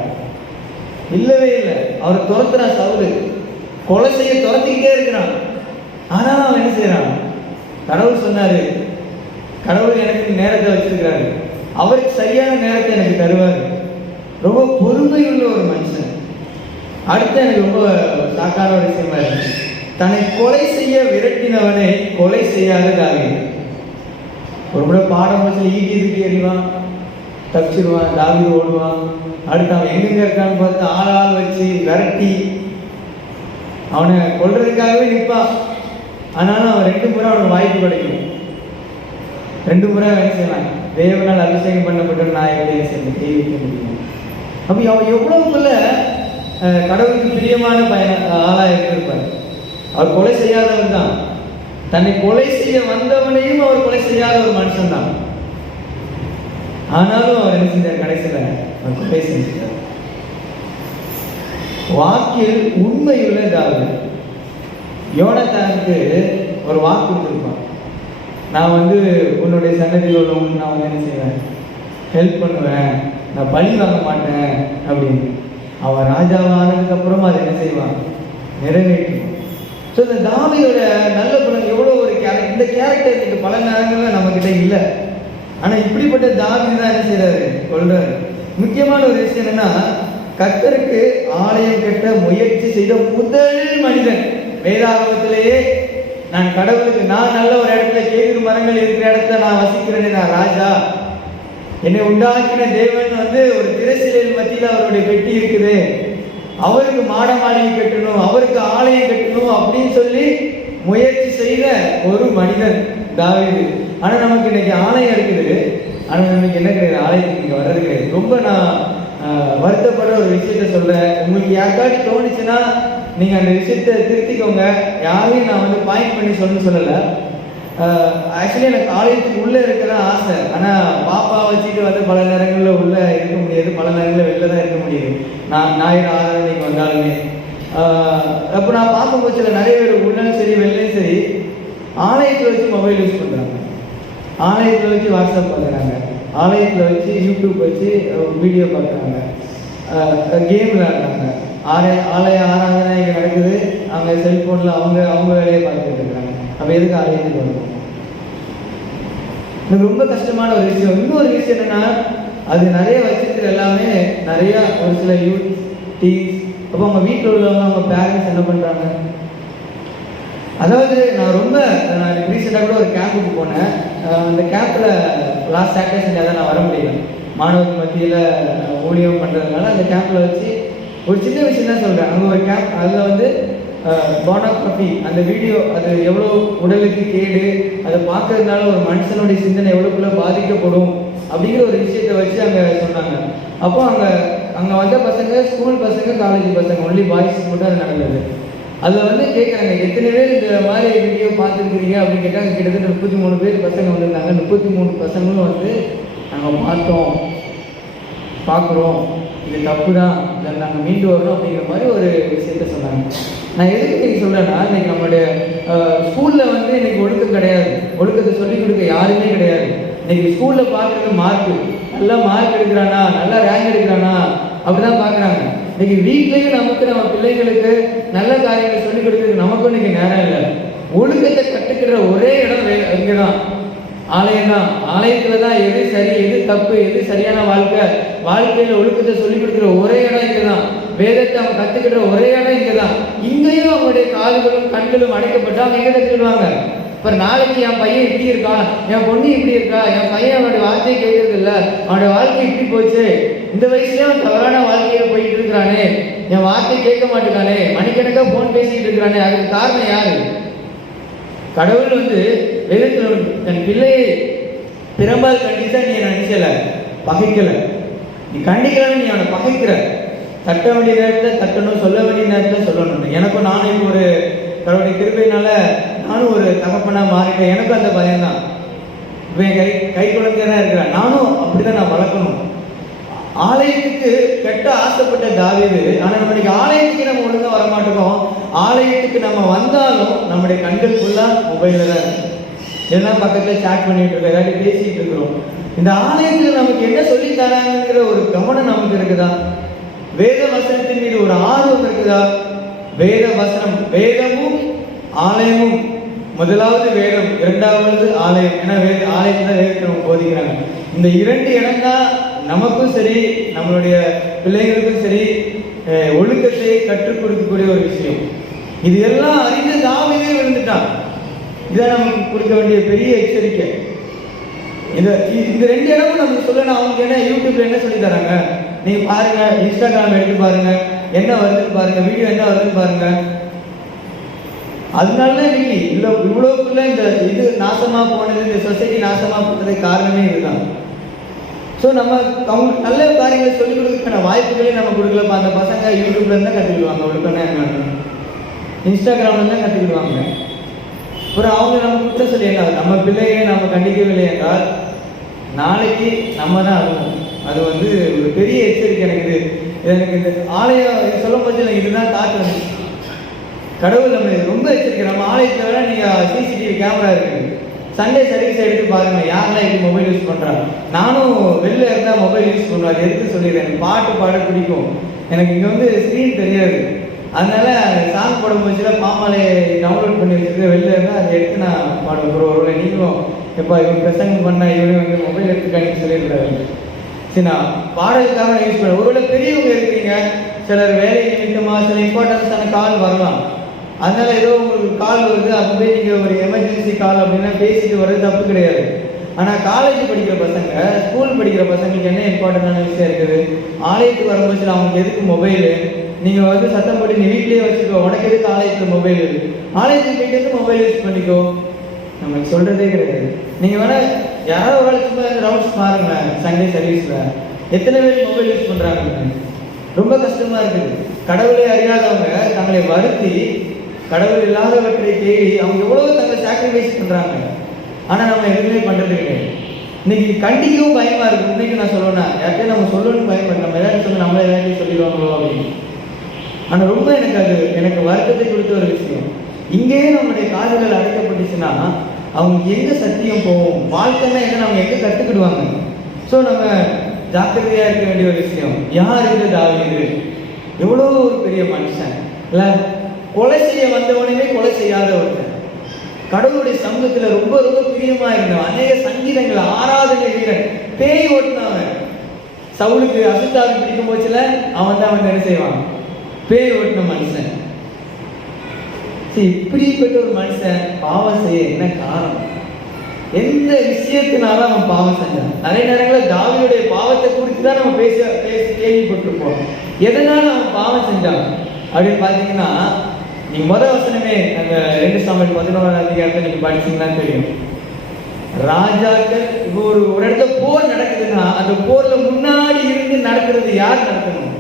இல்லவே இல்லை. அவர் துரத்துறான், சவுலு கொலை செய்ய துரத்திக்கிட்டே இருக்கிறான். ஆனாலும் அவன் என்ன செய்யறான், கடவுள் சொன்னாரு, கடவுள் எனக்கு நேரத்தை வச்சிருக்கிறாரு, அவருக்கு சரியான நேரத்தை எனக்கு தருவார். ரொம்ப பொறுமையுள்ள ஒரு மனுஷன். அடுத்து எனக்கு ரொம்ப சாக்கான ஒரு விஷயமா இருக்கு, தன்னை கொலை செய்ய விரட்டினவனை கொலை செய்யாத தாவீது. ஒரு முறை பாடம் வச்சு ஈட்டி தூக்கி எறிவான், தப்பிச்சிருவான், தாவீது ஓடுவான். அடுத்து அவன் எங்கெங்க இருக்கான்னு பார்த்து ஆள் வச்சு விரட்டி அவனை கொல்றதுக்காகவே நிற்பான். ஆனாலும் அவன் 2 முறை அவனுக்கு வாய்ப்பு கிடைக்கும். 2 முறை என்ன செய்யலாம், தேவனால் அபிஷேகம் பண்ணப்பட்ட நாயகத்தை சேர்ந்து கை வைக்க முடியும். அப்படி அவன் எவ்வளவுக்குள்ள கடவுளுக்கு பிரியமான ஆளாக இருந்திருப்பார். அவர் கொலை செய்யாதவர் தான், தன்னை கொலை செய்ய வந்தவனையும் அவர் கொலை செய்யாத ஒரு மனுஷன் தான். ஆனாலும் அவர் என்ன செஞ்சார், கடைசியில் அவர் கொலை செஞ்சார். வாக்கில் உண்மையுள்ள தாவீது. யோனத்தானுக்கு ஒரு வாக்கு கொடுத்துருப்பான், நான் வந்து உன்னுடைய சன்னதியில் உள்ளவங்களுக்கு நான் வந்து என்ன செய்வேன், ஹெல்ப் பண்ணுவேன், நான் பழி வாங்க மாட்டேன் அப்படின்னு. அவன் ராஜாவானதுக்கு அப்புறமா அதை என்ன செய்வான், நிறைவேற்றுவான். ஸோ இந்த தாவீதோட நல்ல குணம் எவ்வளோ ஒரு இந்த கேரக்டர் இன்னைக்கு பல நேரங்களில் நம்மக்கிட்ட இல்லை. ஆனால் இப்படிப்பட்ட தாவீது தான் என்ன செய்யறாரு, கொள்றாரு. முக்கியமான ஒரு விஷயம் என்னன்னா, கர்த்தருக்கு ஆலயம் கட்ட முயற்சி செய்த முதல் மனிதன். வேதாகமத்திலேயே நான் கடவுளுக்கு, நான் நல்ல ஒரு இடத்துல கேதுரு மரங்கள் இருக்கிற இடத்துல நான் வசிக்கிறேன்னு, நான் ராஜா, என்னை உண்டாக்கின தேவன் வந்து ஒரு திரைச்சிலையில் மத்தியில் அவருடைய பெட்டி இருக்குது, அவருக்கு மாட மாளிகை கட்டணும், அவருக்கு ஆலயம் கட்டணும் அப்படின்னு சொல்லி முயற்சி செய்த ஒரு மனிதன் தாவீது. ஆனால் நமக்கு இன்னைக்கு ஆலயம் இருக்குது, ஆனால் நமக்கு என்ன கிடையாது, ஆலயத்துக்கு இங்கே வர்றது கிடையாது. ரொம்ப நான் வருத்தப்படுற ஒரு விஷயத்த சொல்கிறேன். உங்களுக்கு யாருக்காச்சும் தோணுச்சுன்னா நீங்கள் அந்த விஷயத்தை திருத்திக்கோங்க. யாரையும் நான் வந்து பாயிண்ட் பண்ணி சொல்லலை. ஆக்சுவலி எனக்கு ஆலயத்துக்கு உள்ளே இருக்கிற ஆசை, ஆனால் பாப்பா வச்சுட்டு வந்து பல நேரங்களில் உள்ளே இருக்க முடியாது, பல நேரங்களில் வெளில தான் இருக்க முடியுது. நான் ஞாயிறு ஆராதனைக்கு வந்தாலுமே அப்போ நான் பார்க்கும்போது சில நிறைய பேர் உள்ளேயும் சரி வெளிலையும் சரி ஆலயத்தில் வச்சு மொபைல் யூஸ் பண்ணுறாங்க, ஆலயத்தில் வச்சு வாட்ஸ்அப் பார்க்குறாங்க, ஆலயத்தில் வச்சு யூடியூப் வச்சு வீடியோ பார்க்குறாங்க, கேம் விளையாடுறாங்க. ஆலய ஆராதனை இங்கே நடக்குது, அவங்க செல்ஃபோனில் அவங்க வேலையை பார்த்துட்டு இருக்கிறாங்க. அப்போ எதுக்கு ஆலயத்துக்கு வரணும்? எனக்கு ரொம்ப கஷ்டமான ஒரு விஷயம். இன்னொரு விஷயம் என்னன்னா, அது நிறைய வச்சிருக்கிற எல்லாமே நிறைய ஒரு சில யூத் டீன்ஸ். அப்போ அவங்க வீட்டில் உள்ளவங்க அவங்க பேரண்ட்ஸ் என்ன பண்ணுறாங்க? அதாவது நான் ரீசெண்டாக கூட ஒரு கேம்புக்கு போனேன். அந்த கேம்பில் லாஸ்ட் சாட்டர்டே சண்டே தான் நான் வர முடியல, மாணவர்கள் மத்தியில் ஊழியம் பண்ணுறதுனால. அந்த கேம்பில் வச்சு ஒரு சின்ன விஷயம் தான் சொல்கிறேன். அங்கே ஒரு கேம்ப், அதில் போனோகிராஃபி அந்த வீடியோ, அது எவ்வளோ உடலுக்கு கேடு, அதை பார்க்கறதுனால ஒரு மனுஷனுடைய சிந்தனை எவ்வளோக்குள்ள பாதிக்கப்படும் அப்படிங்கிற ஒரு விஷயத்தை வச்சு அங்கே சொன்னாங்க. அப்போ அங்கே வந்த பசங்க ஸ்கூல் பசங்க, காலேஜ் பசங்க, ஒன்லி பாய்ஸ் மட்டும் அது நடந்தது. அதில் கேட்குறாங்க, எத்தனை பேர் இந்த மாதிரி வீடியோ பார்த்துருக்கிறீங்க அப்படின்னு கேட்டாங்க. கிட்டத்தட்ட 33 பேர் பசங்க வந்திருந்தாங்க. 33 பசங்களும் நாங்கள் பார்க்குறோம், இது தப்பு தான், இதில் நாங்கள் மீண்டு வரணும் அப்படிங்கிற மாதிரி ஒரு விஷயத்த சொன்னாங்க. நான் எதுக்கு இன்னைக்கு சொல்கிறேன்னா, இன்னைக்கு நம்மளுடைய ஸ்கூலில் இன்னைக்கு ஒழுக்கம் கிடையாது, ஒழுக்கத்தை சொல்லிக் கொடுக்க யாருமே கிடையாது. இன்னைக்கு ஸ்கூலில் பார்க்குறது மார்க்கு, நல்லா மார்க் எடுக்கிறானா, நல்லா ரேங்க் எடுக்கிறானா அப்படிதான் பார்க்குறாங்க. இன்னைக்கு வீட்லேயும் நம்ம பிள்ளைங்களுக்கு நல்ல காரியங்களை சொல்லிக் கொடுக்கறதுக்கு நமக்கும் இன்னைக்கு நேரம் இல்லை. ஒழுக்கத்தை கற்றுக்கிற ஒரே இடம் இங்கே தான், ஆலயம் தான். ஆலயத்தில் தான் எது சரி, எது தப்பு, எது சரியான வாழ்க்கையில் ஒழுக்கத்தை சொல்லிக் கொடுக்குற ஒரே இடம் இங்கே தான். வேதத்தை அவங்க கற்றுக்கிற ஒரே இடம் இங்கே தான். இங்கேயும் அவங்களுடைய காதுகளும் கண்களும் அடைக்கப்பட்டு அவங்க எங்கே கற்றுக்கிடுவாங்க? இப்போ நாளைக்கு என் பையன் இப்படி இருக்கான், என் பொண்ணு இப்படி இருக்கா, என் பையன் அவனுடைய வார்த்தையை கேட்கறது இல்லை, அவனுடைய வாழ்க்கை இப்படி போச்சு, இந்த வயசுலேயே அவன் தவறான வாழ்க்கையை போயிட்டு இருக்கிறானே, என் வார்த்தையை கேட்க மாட்டேங்கானே, மணிக்கணக்காக ஃபோன் பேசிக்கிட்டு இருக்கிறானே, அதுக்கு காரணம் யாரு? கடவுள் வேதத்தில் தன் பிள்ளையை பிறம்பால் கண்டிச்சா நீ நினைச்சல, பகைக்கல. நீ கண்டிக்கலன்னு நீ அவனை பகைக்கிற. தட்ட வேண்டிய நேரத்தில் தட்டணும், சொல்ல வேண்டிய நேரத்தில் சொல்லணும். எனக்கும் நானும் இப்போ ஒரு கடவுளுடைய கிருபையினால நானும் ஒரு தகப்பனா மாறிட்டேன். எனக்கும் அந்த பயம் தான். இப்போ என் கை குழந்தையா தான் இருக்கிறேன். நானும் அப்படிதான் நான் வளர்க்கணும். ஆலயத்துக்கு கெட்ட ஆசைப்பட்ட தாவீது, ஆனால் நம்மளுக்கு ஆலயத்துக்கு நம்ம ஒழுங்கா வரமாட்டோம். ஆலயத்துக்கு நம்ம வந்தாலும் நம்முடைய கண்கள் ஃபுல்லாக மொபைலில் தான் இருக்கு. ஏன்னா பக்கத்தில் சாட் பண்ணிட்டு இருக்கோம், ஏதாவது பேசிட்டு இருக்கிறோம். இந்த ஆலயத்தில் நமக்கு என்ன சொல்லி தராங்கிற ஒரு கவனம் நமக்கு இருக்குதா? வேத வசனத்தின் மீது ஒரு ஆர்வம் இருக்குதா? வேத வசனம், வேதமும் ஆலயமும், முதலாவது வேதம், இரண்டாவது ஆலயம். ஏன்னா ஆலயத்தில் வேதத்தை நம்ம போதிக்கிறாங்க. இந்த 2 இடம் தான் நமக்கும் சரி நம்மளுடைய பிள்ளைங்களுக்கும் சரி ஒழுக்கத்தை கற்றுக் கொடுக்கக்கூடிய ஒரு விஷயம். இது எல்லாம் அறிந்து தாவீதே விழுந்துட்டான். இதான் நமக்கு கொடுக்க வேண்டிய பெரிய எச்சரிக்கை. இந்த 2 இடமும் நமக்கு சொல்லணும். அவங்க என்ன யூடியூப்ல என்ன சொல்லி தராங்க, நீங்க பாருங்க, இன்ஸ்டாகிராம் எடுத்து பாருங்க, என்ன வருதுன்னு பாருங்க, வீடியோ என்ன வருதுன்னு பாருங்க. அதனாலதான் இன்னைக்கு இவ்வளவுக்குள்ள இது நாசமா போனது, இந்த சொசைட்டி நாசமா போனதுக்கு காரணமே இதுதான். ஸோ நம்ம அவங்க நல்ல காரியங்களை சொல்லிக் கொடுக்கறதுக்கான வாய்ப்புகளே நம்ம கொடுக்கலப்பா. அந்த பசங்க யூடியூப்ல இருந்தா கற்றுக்கிடுவாங்க, ஒழுக்கம்னா என்னன்னு, இன்ஸ்டாகிராம்ல இருந்தா கற்றுக்கிடுவாங்க. அப்புறம் அவங்க நம்ம குற்றம் சொல்லி என்ன, நம்ம பிள்ளையை நம்ம கண்டிக்கவில்லை என்றால் நாளைக்கு நம்ம தான் ஆகணும். அது ஒரு பெரிய எச்சரிக்கை. எனக்கு இந்த ஆலயம் சொல்லும் போது எனக்கு இதுதான் தாட் வந்து, கடவுள் நம்ம ரொம்ப எச்சரிக்கை. நம்ம ஆலயத்தில் வேணா நீங்கள் சிசிடிவி கேமரா இருக்குது, சண்டே சர்வீஸ் எடுத்து பாருங்க, யாரெல்லாம் எப்படி மொபைல் யூஸ் பண்ணுறாங்க. நானும் வெளில இருந்தால் மொபைல் யூஸ் பண்ணுவேன், எடுத்து சொல்லிடுறேன். எனக்கு பாட்டு பாட பிடிக்கும், எனக்கு இங்கே ஸ்க்ரீன் தெரியாது, அதனால சாங் போடும்போதுல பாமாலே டவுன்லோட் பண்ணி வச்சுருக்கேன். வெளில இருந்தால் அதை எடுத்து நான் பாடுவேன். ஒரு நீங்களும் எப்போ இவங்க பிரசங்கம் பண்ணால் இவனே மொபைல் எடுத்து கணிப்பு சொல்லிடுறாரு. சரி, நான் பாடலுக்காக நான் யூஸ் பண்ணுவேன். ஒருவேளை பெரியவங்க இருக்கிறீங்க, சிலர் வேலை நிமித்தமாக சில இம்பார்ட்டன்ஸான கால் வரலாம். அதனால ஏதோ உங்களுக்கு கால் வருது, அப்பவே நீங்கள் ஒரு எமர்ஜென்சி கால் அப்படின்னா பேசிட்டு வர்றது தப்பு கிடையாது. ஆனால் காலேஜ் படிக்கிற பசங்க, ஸ்கூல் படிக்கிற பசங்களுக்கு என்ன இம்பார்ட்டண்டான விஷயம் இருக்குது, ஆலயத்துக்கு வரும்போது அவங்களுக்கு எதுக்கு மொபைலு, நீங்கள் சத்தம் போட்டு நீ வீட்லேயே வச்சுக்கோ, உனக்கு எதுக்கு ஆலயத்தில் மொபைல், ஆலயத்துக்கு போயிட்டு மொபைல் யூஸ் பண்ணிக்கோ, நமக்கு சொல்கிறதே கிடையாது. நீங்கள் வேணால் யாராவது ஒரு சும்மா ரவுண்ட்ஸ் பாருங்களேன், சண்டே சர்வீஸில் எத்தனை பேர் மொபைல் யூஸ் பண்ணுறாங்க. ரொம்ப கஷ்டமாக இருக்குது. கடவுளை அறியாதவங்க தங்களை வருத்தி கடவுள் இல்லாதவற்றை தேடி அவங்க எவ்வளவு தங்களை சாக்ரிஃபைஸ் பண்ணுறாங்க. ஆனால் நம்ம எதுவுமே பண்ணுறது கிடையாது. இன்னைக்கு கண்டிக்கவும் பயமாக இருக்குது. இன்னைக்கு நான் சொல்லணும், யார்கிட்டையும் நம்ம சொல்லணும்னு பயன்படுது, நம்ம ஏதாச்சும் சொல்ல நம்மளே ஏதாச்சும் சொல்லிடுவாங்களோ அப்படின்னு. ஆனால் ரொம்ப எனக்கு வருத்தத்தை கொடுத்த ஒரு விஷயம், இங்கேயே நம்மளுடைய காதுகள் அடைக்கப்பட்டுச்சுன்னா அவங்க எங்கே சத்தியம் போவோம், வாழ்க்கைன்னா என்ன அவங்க எங்கே கற்றுக்கிடுவாங்க. ஸோ நம்ம ஜாக்கிரதையாக இருக்க வேண்டிய ஒரு விஷயம். யார் இந்த தாவீது, எவ்வளோ ஒரு பெரிய மனுஷன் இல்லை, கொலை செய்ய வந்தவனையுமே கொலை செய்யாத ஒருத்தன், கடவுளுடைய சமூகத்தில் ரொம்ப ரொம்ப பிரியமாக இருந்தவன், அநேக சங்கீதங்கள், ஆராதனை வீரன், பேய் ஓட்டினவன், சவுலுக்கு அசுத்தாவி பிடிக்கும் போச்சுல அவன் தான் வந்து என்ன செய்வான், பேர் ஓட்டின மனுஷன். இப்படிப்பட்ட ஒரு மனுஷன் பாவம் செய்ய என்ன காரணம், எந்த விஷயத்தினால அவன் பாவம் செஞ்சான்? நிறைய நேரங்களில் தாவீதுடைய பாவத்தை குறித்து தான் நம்ம பேசி கேள்விப்பட்டிருப்போம். எதனால அவன் பாவம் செஞ்சான் அப்படின்னு பார்த்தீங்கன்னா, நீங்க முதல் வசனமே அந்த 2 சாமுவேல் 11ஆம் அதிகாரத்தை நீங்க படிச்சீங்கன்னா தெரியும். ராஜாக்கள் இப்போ ஒரு இடத்துல போர் நடக்குதுன்னா அந்த போர்ல முன்னாடி இருந்து நடக்கிறது யார் நடத்தணும்?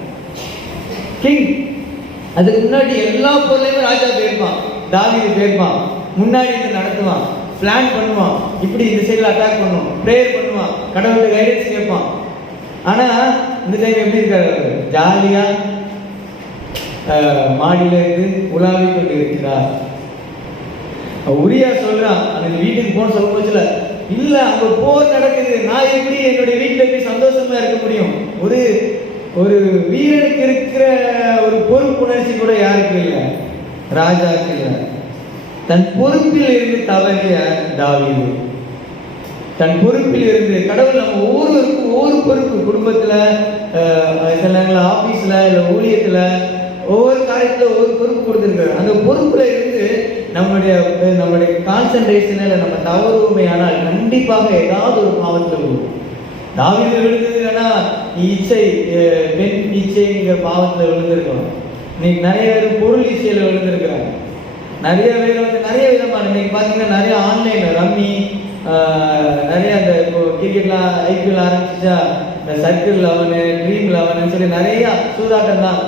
கிங். அதுக்கு முன்னாடி எல்லா போர்லையுமே ராஜா போயிருப்பான், தாவீது போயிருப்பான், முன்னாடி இருந்து நடத்துவான், பிளான் பண்ணுவான், இப்படி இந்த சைடில் அட்டாக் பண்ணுவான், ப்ரேயர் பண்ணுவான், கடவுளோட கைடன்ஸ் கேட்பான். ஆனா இந்த டைம் எப்படி இருக்காரு? ஜாலியா மாடியில இருந்து உலாவி கொண்டு இருக்கிறார். உரியா சொல்றான், அந்த வீட்டுக்கு போன சொல்ல போச்சுல, இல்ல அங்க போர் நடக்குது, நான் எப்படி என்னுடைய வீட்டுல போய் சந்தோஷமா இருக்க முடியும்? ஒரு ஒரு வீரனுக்கு இருக்கிற ஒரு பொறுப்புணர்ச்சி கூட யாருக்கு இல்லை, ராஜாவுக்கு இல்லை. தன் பொறுப்பில் இருந்து தவறிய தாவீது, தன் பொறுப்பில் இருந்து, கடவுள் நம்ம ஒவ்வொருவருக்கும் ஒவ்வொரு பொறுப்பு, குடும்பத்துல, சில நேரங்களில் ஆபீஸ்ல, இல்லை ஊழியத்துல, ஒவ்வொரு காரியத்துல ஒவ்வொரு பொறுப்பு கொடுத்துருக்காரு. அந்த பொறுப்புல இருந்து நம்மளுடைய கான்சன்ட்ரேஷன் இல்லை நம்ம தவறுமை ஆனால் கண்டிப்பாக ஏதாவது ஒரு பாவத்தில் விழுவோம். தாவீது விழுந்ததுன்னா இச்சை, பெண் இச்சைங்கிற பாவத்தில் விழுந்திருக்கலாம். இன்னைக்கு நிறைய பேர் பொருள் இச்சையில விழுந்திருக்கிறாங்க. நிறைய பேர் வந்து நிறைய விதமான, இன்னைக்கு பார்த்தீங்கன்னா நிறைய ஆன்லைன் ரம்மி, நிறைய அந்த இப்போ கிரிக்கெட்லாம் ஐபிஎல் ஆரம்பிச்சா இந்த சர்க்கிள் 11, ட்ரீம் 11 சொல்லி நிறைய சூதாட்டம் தான்.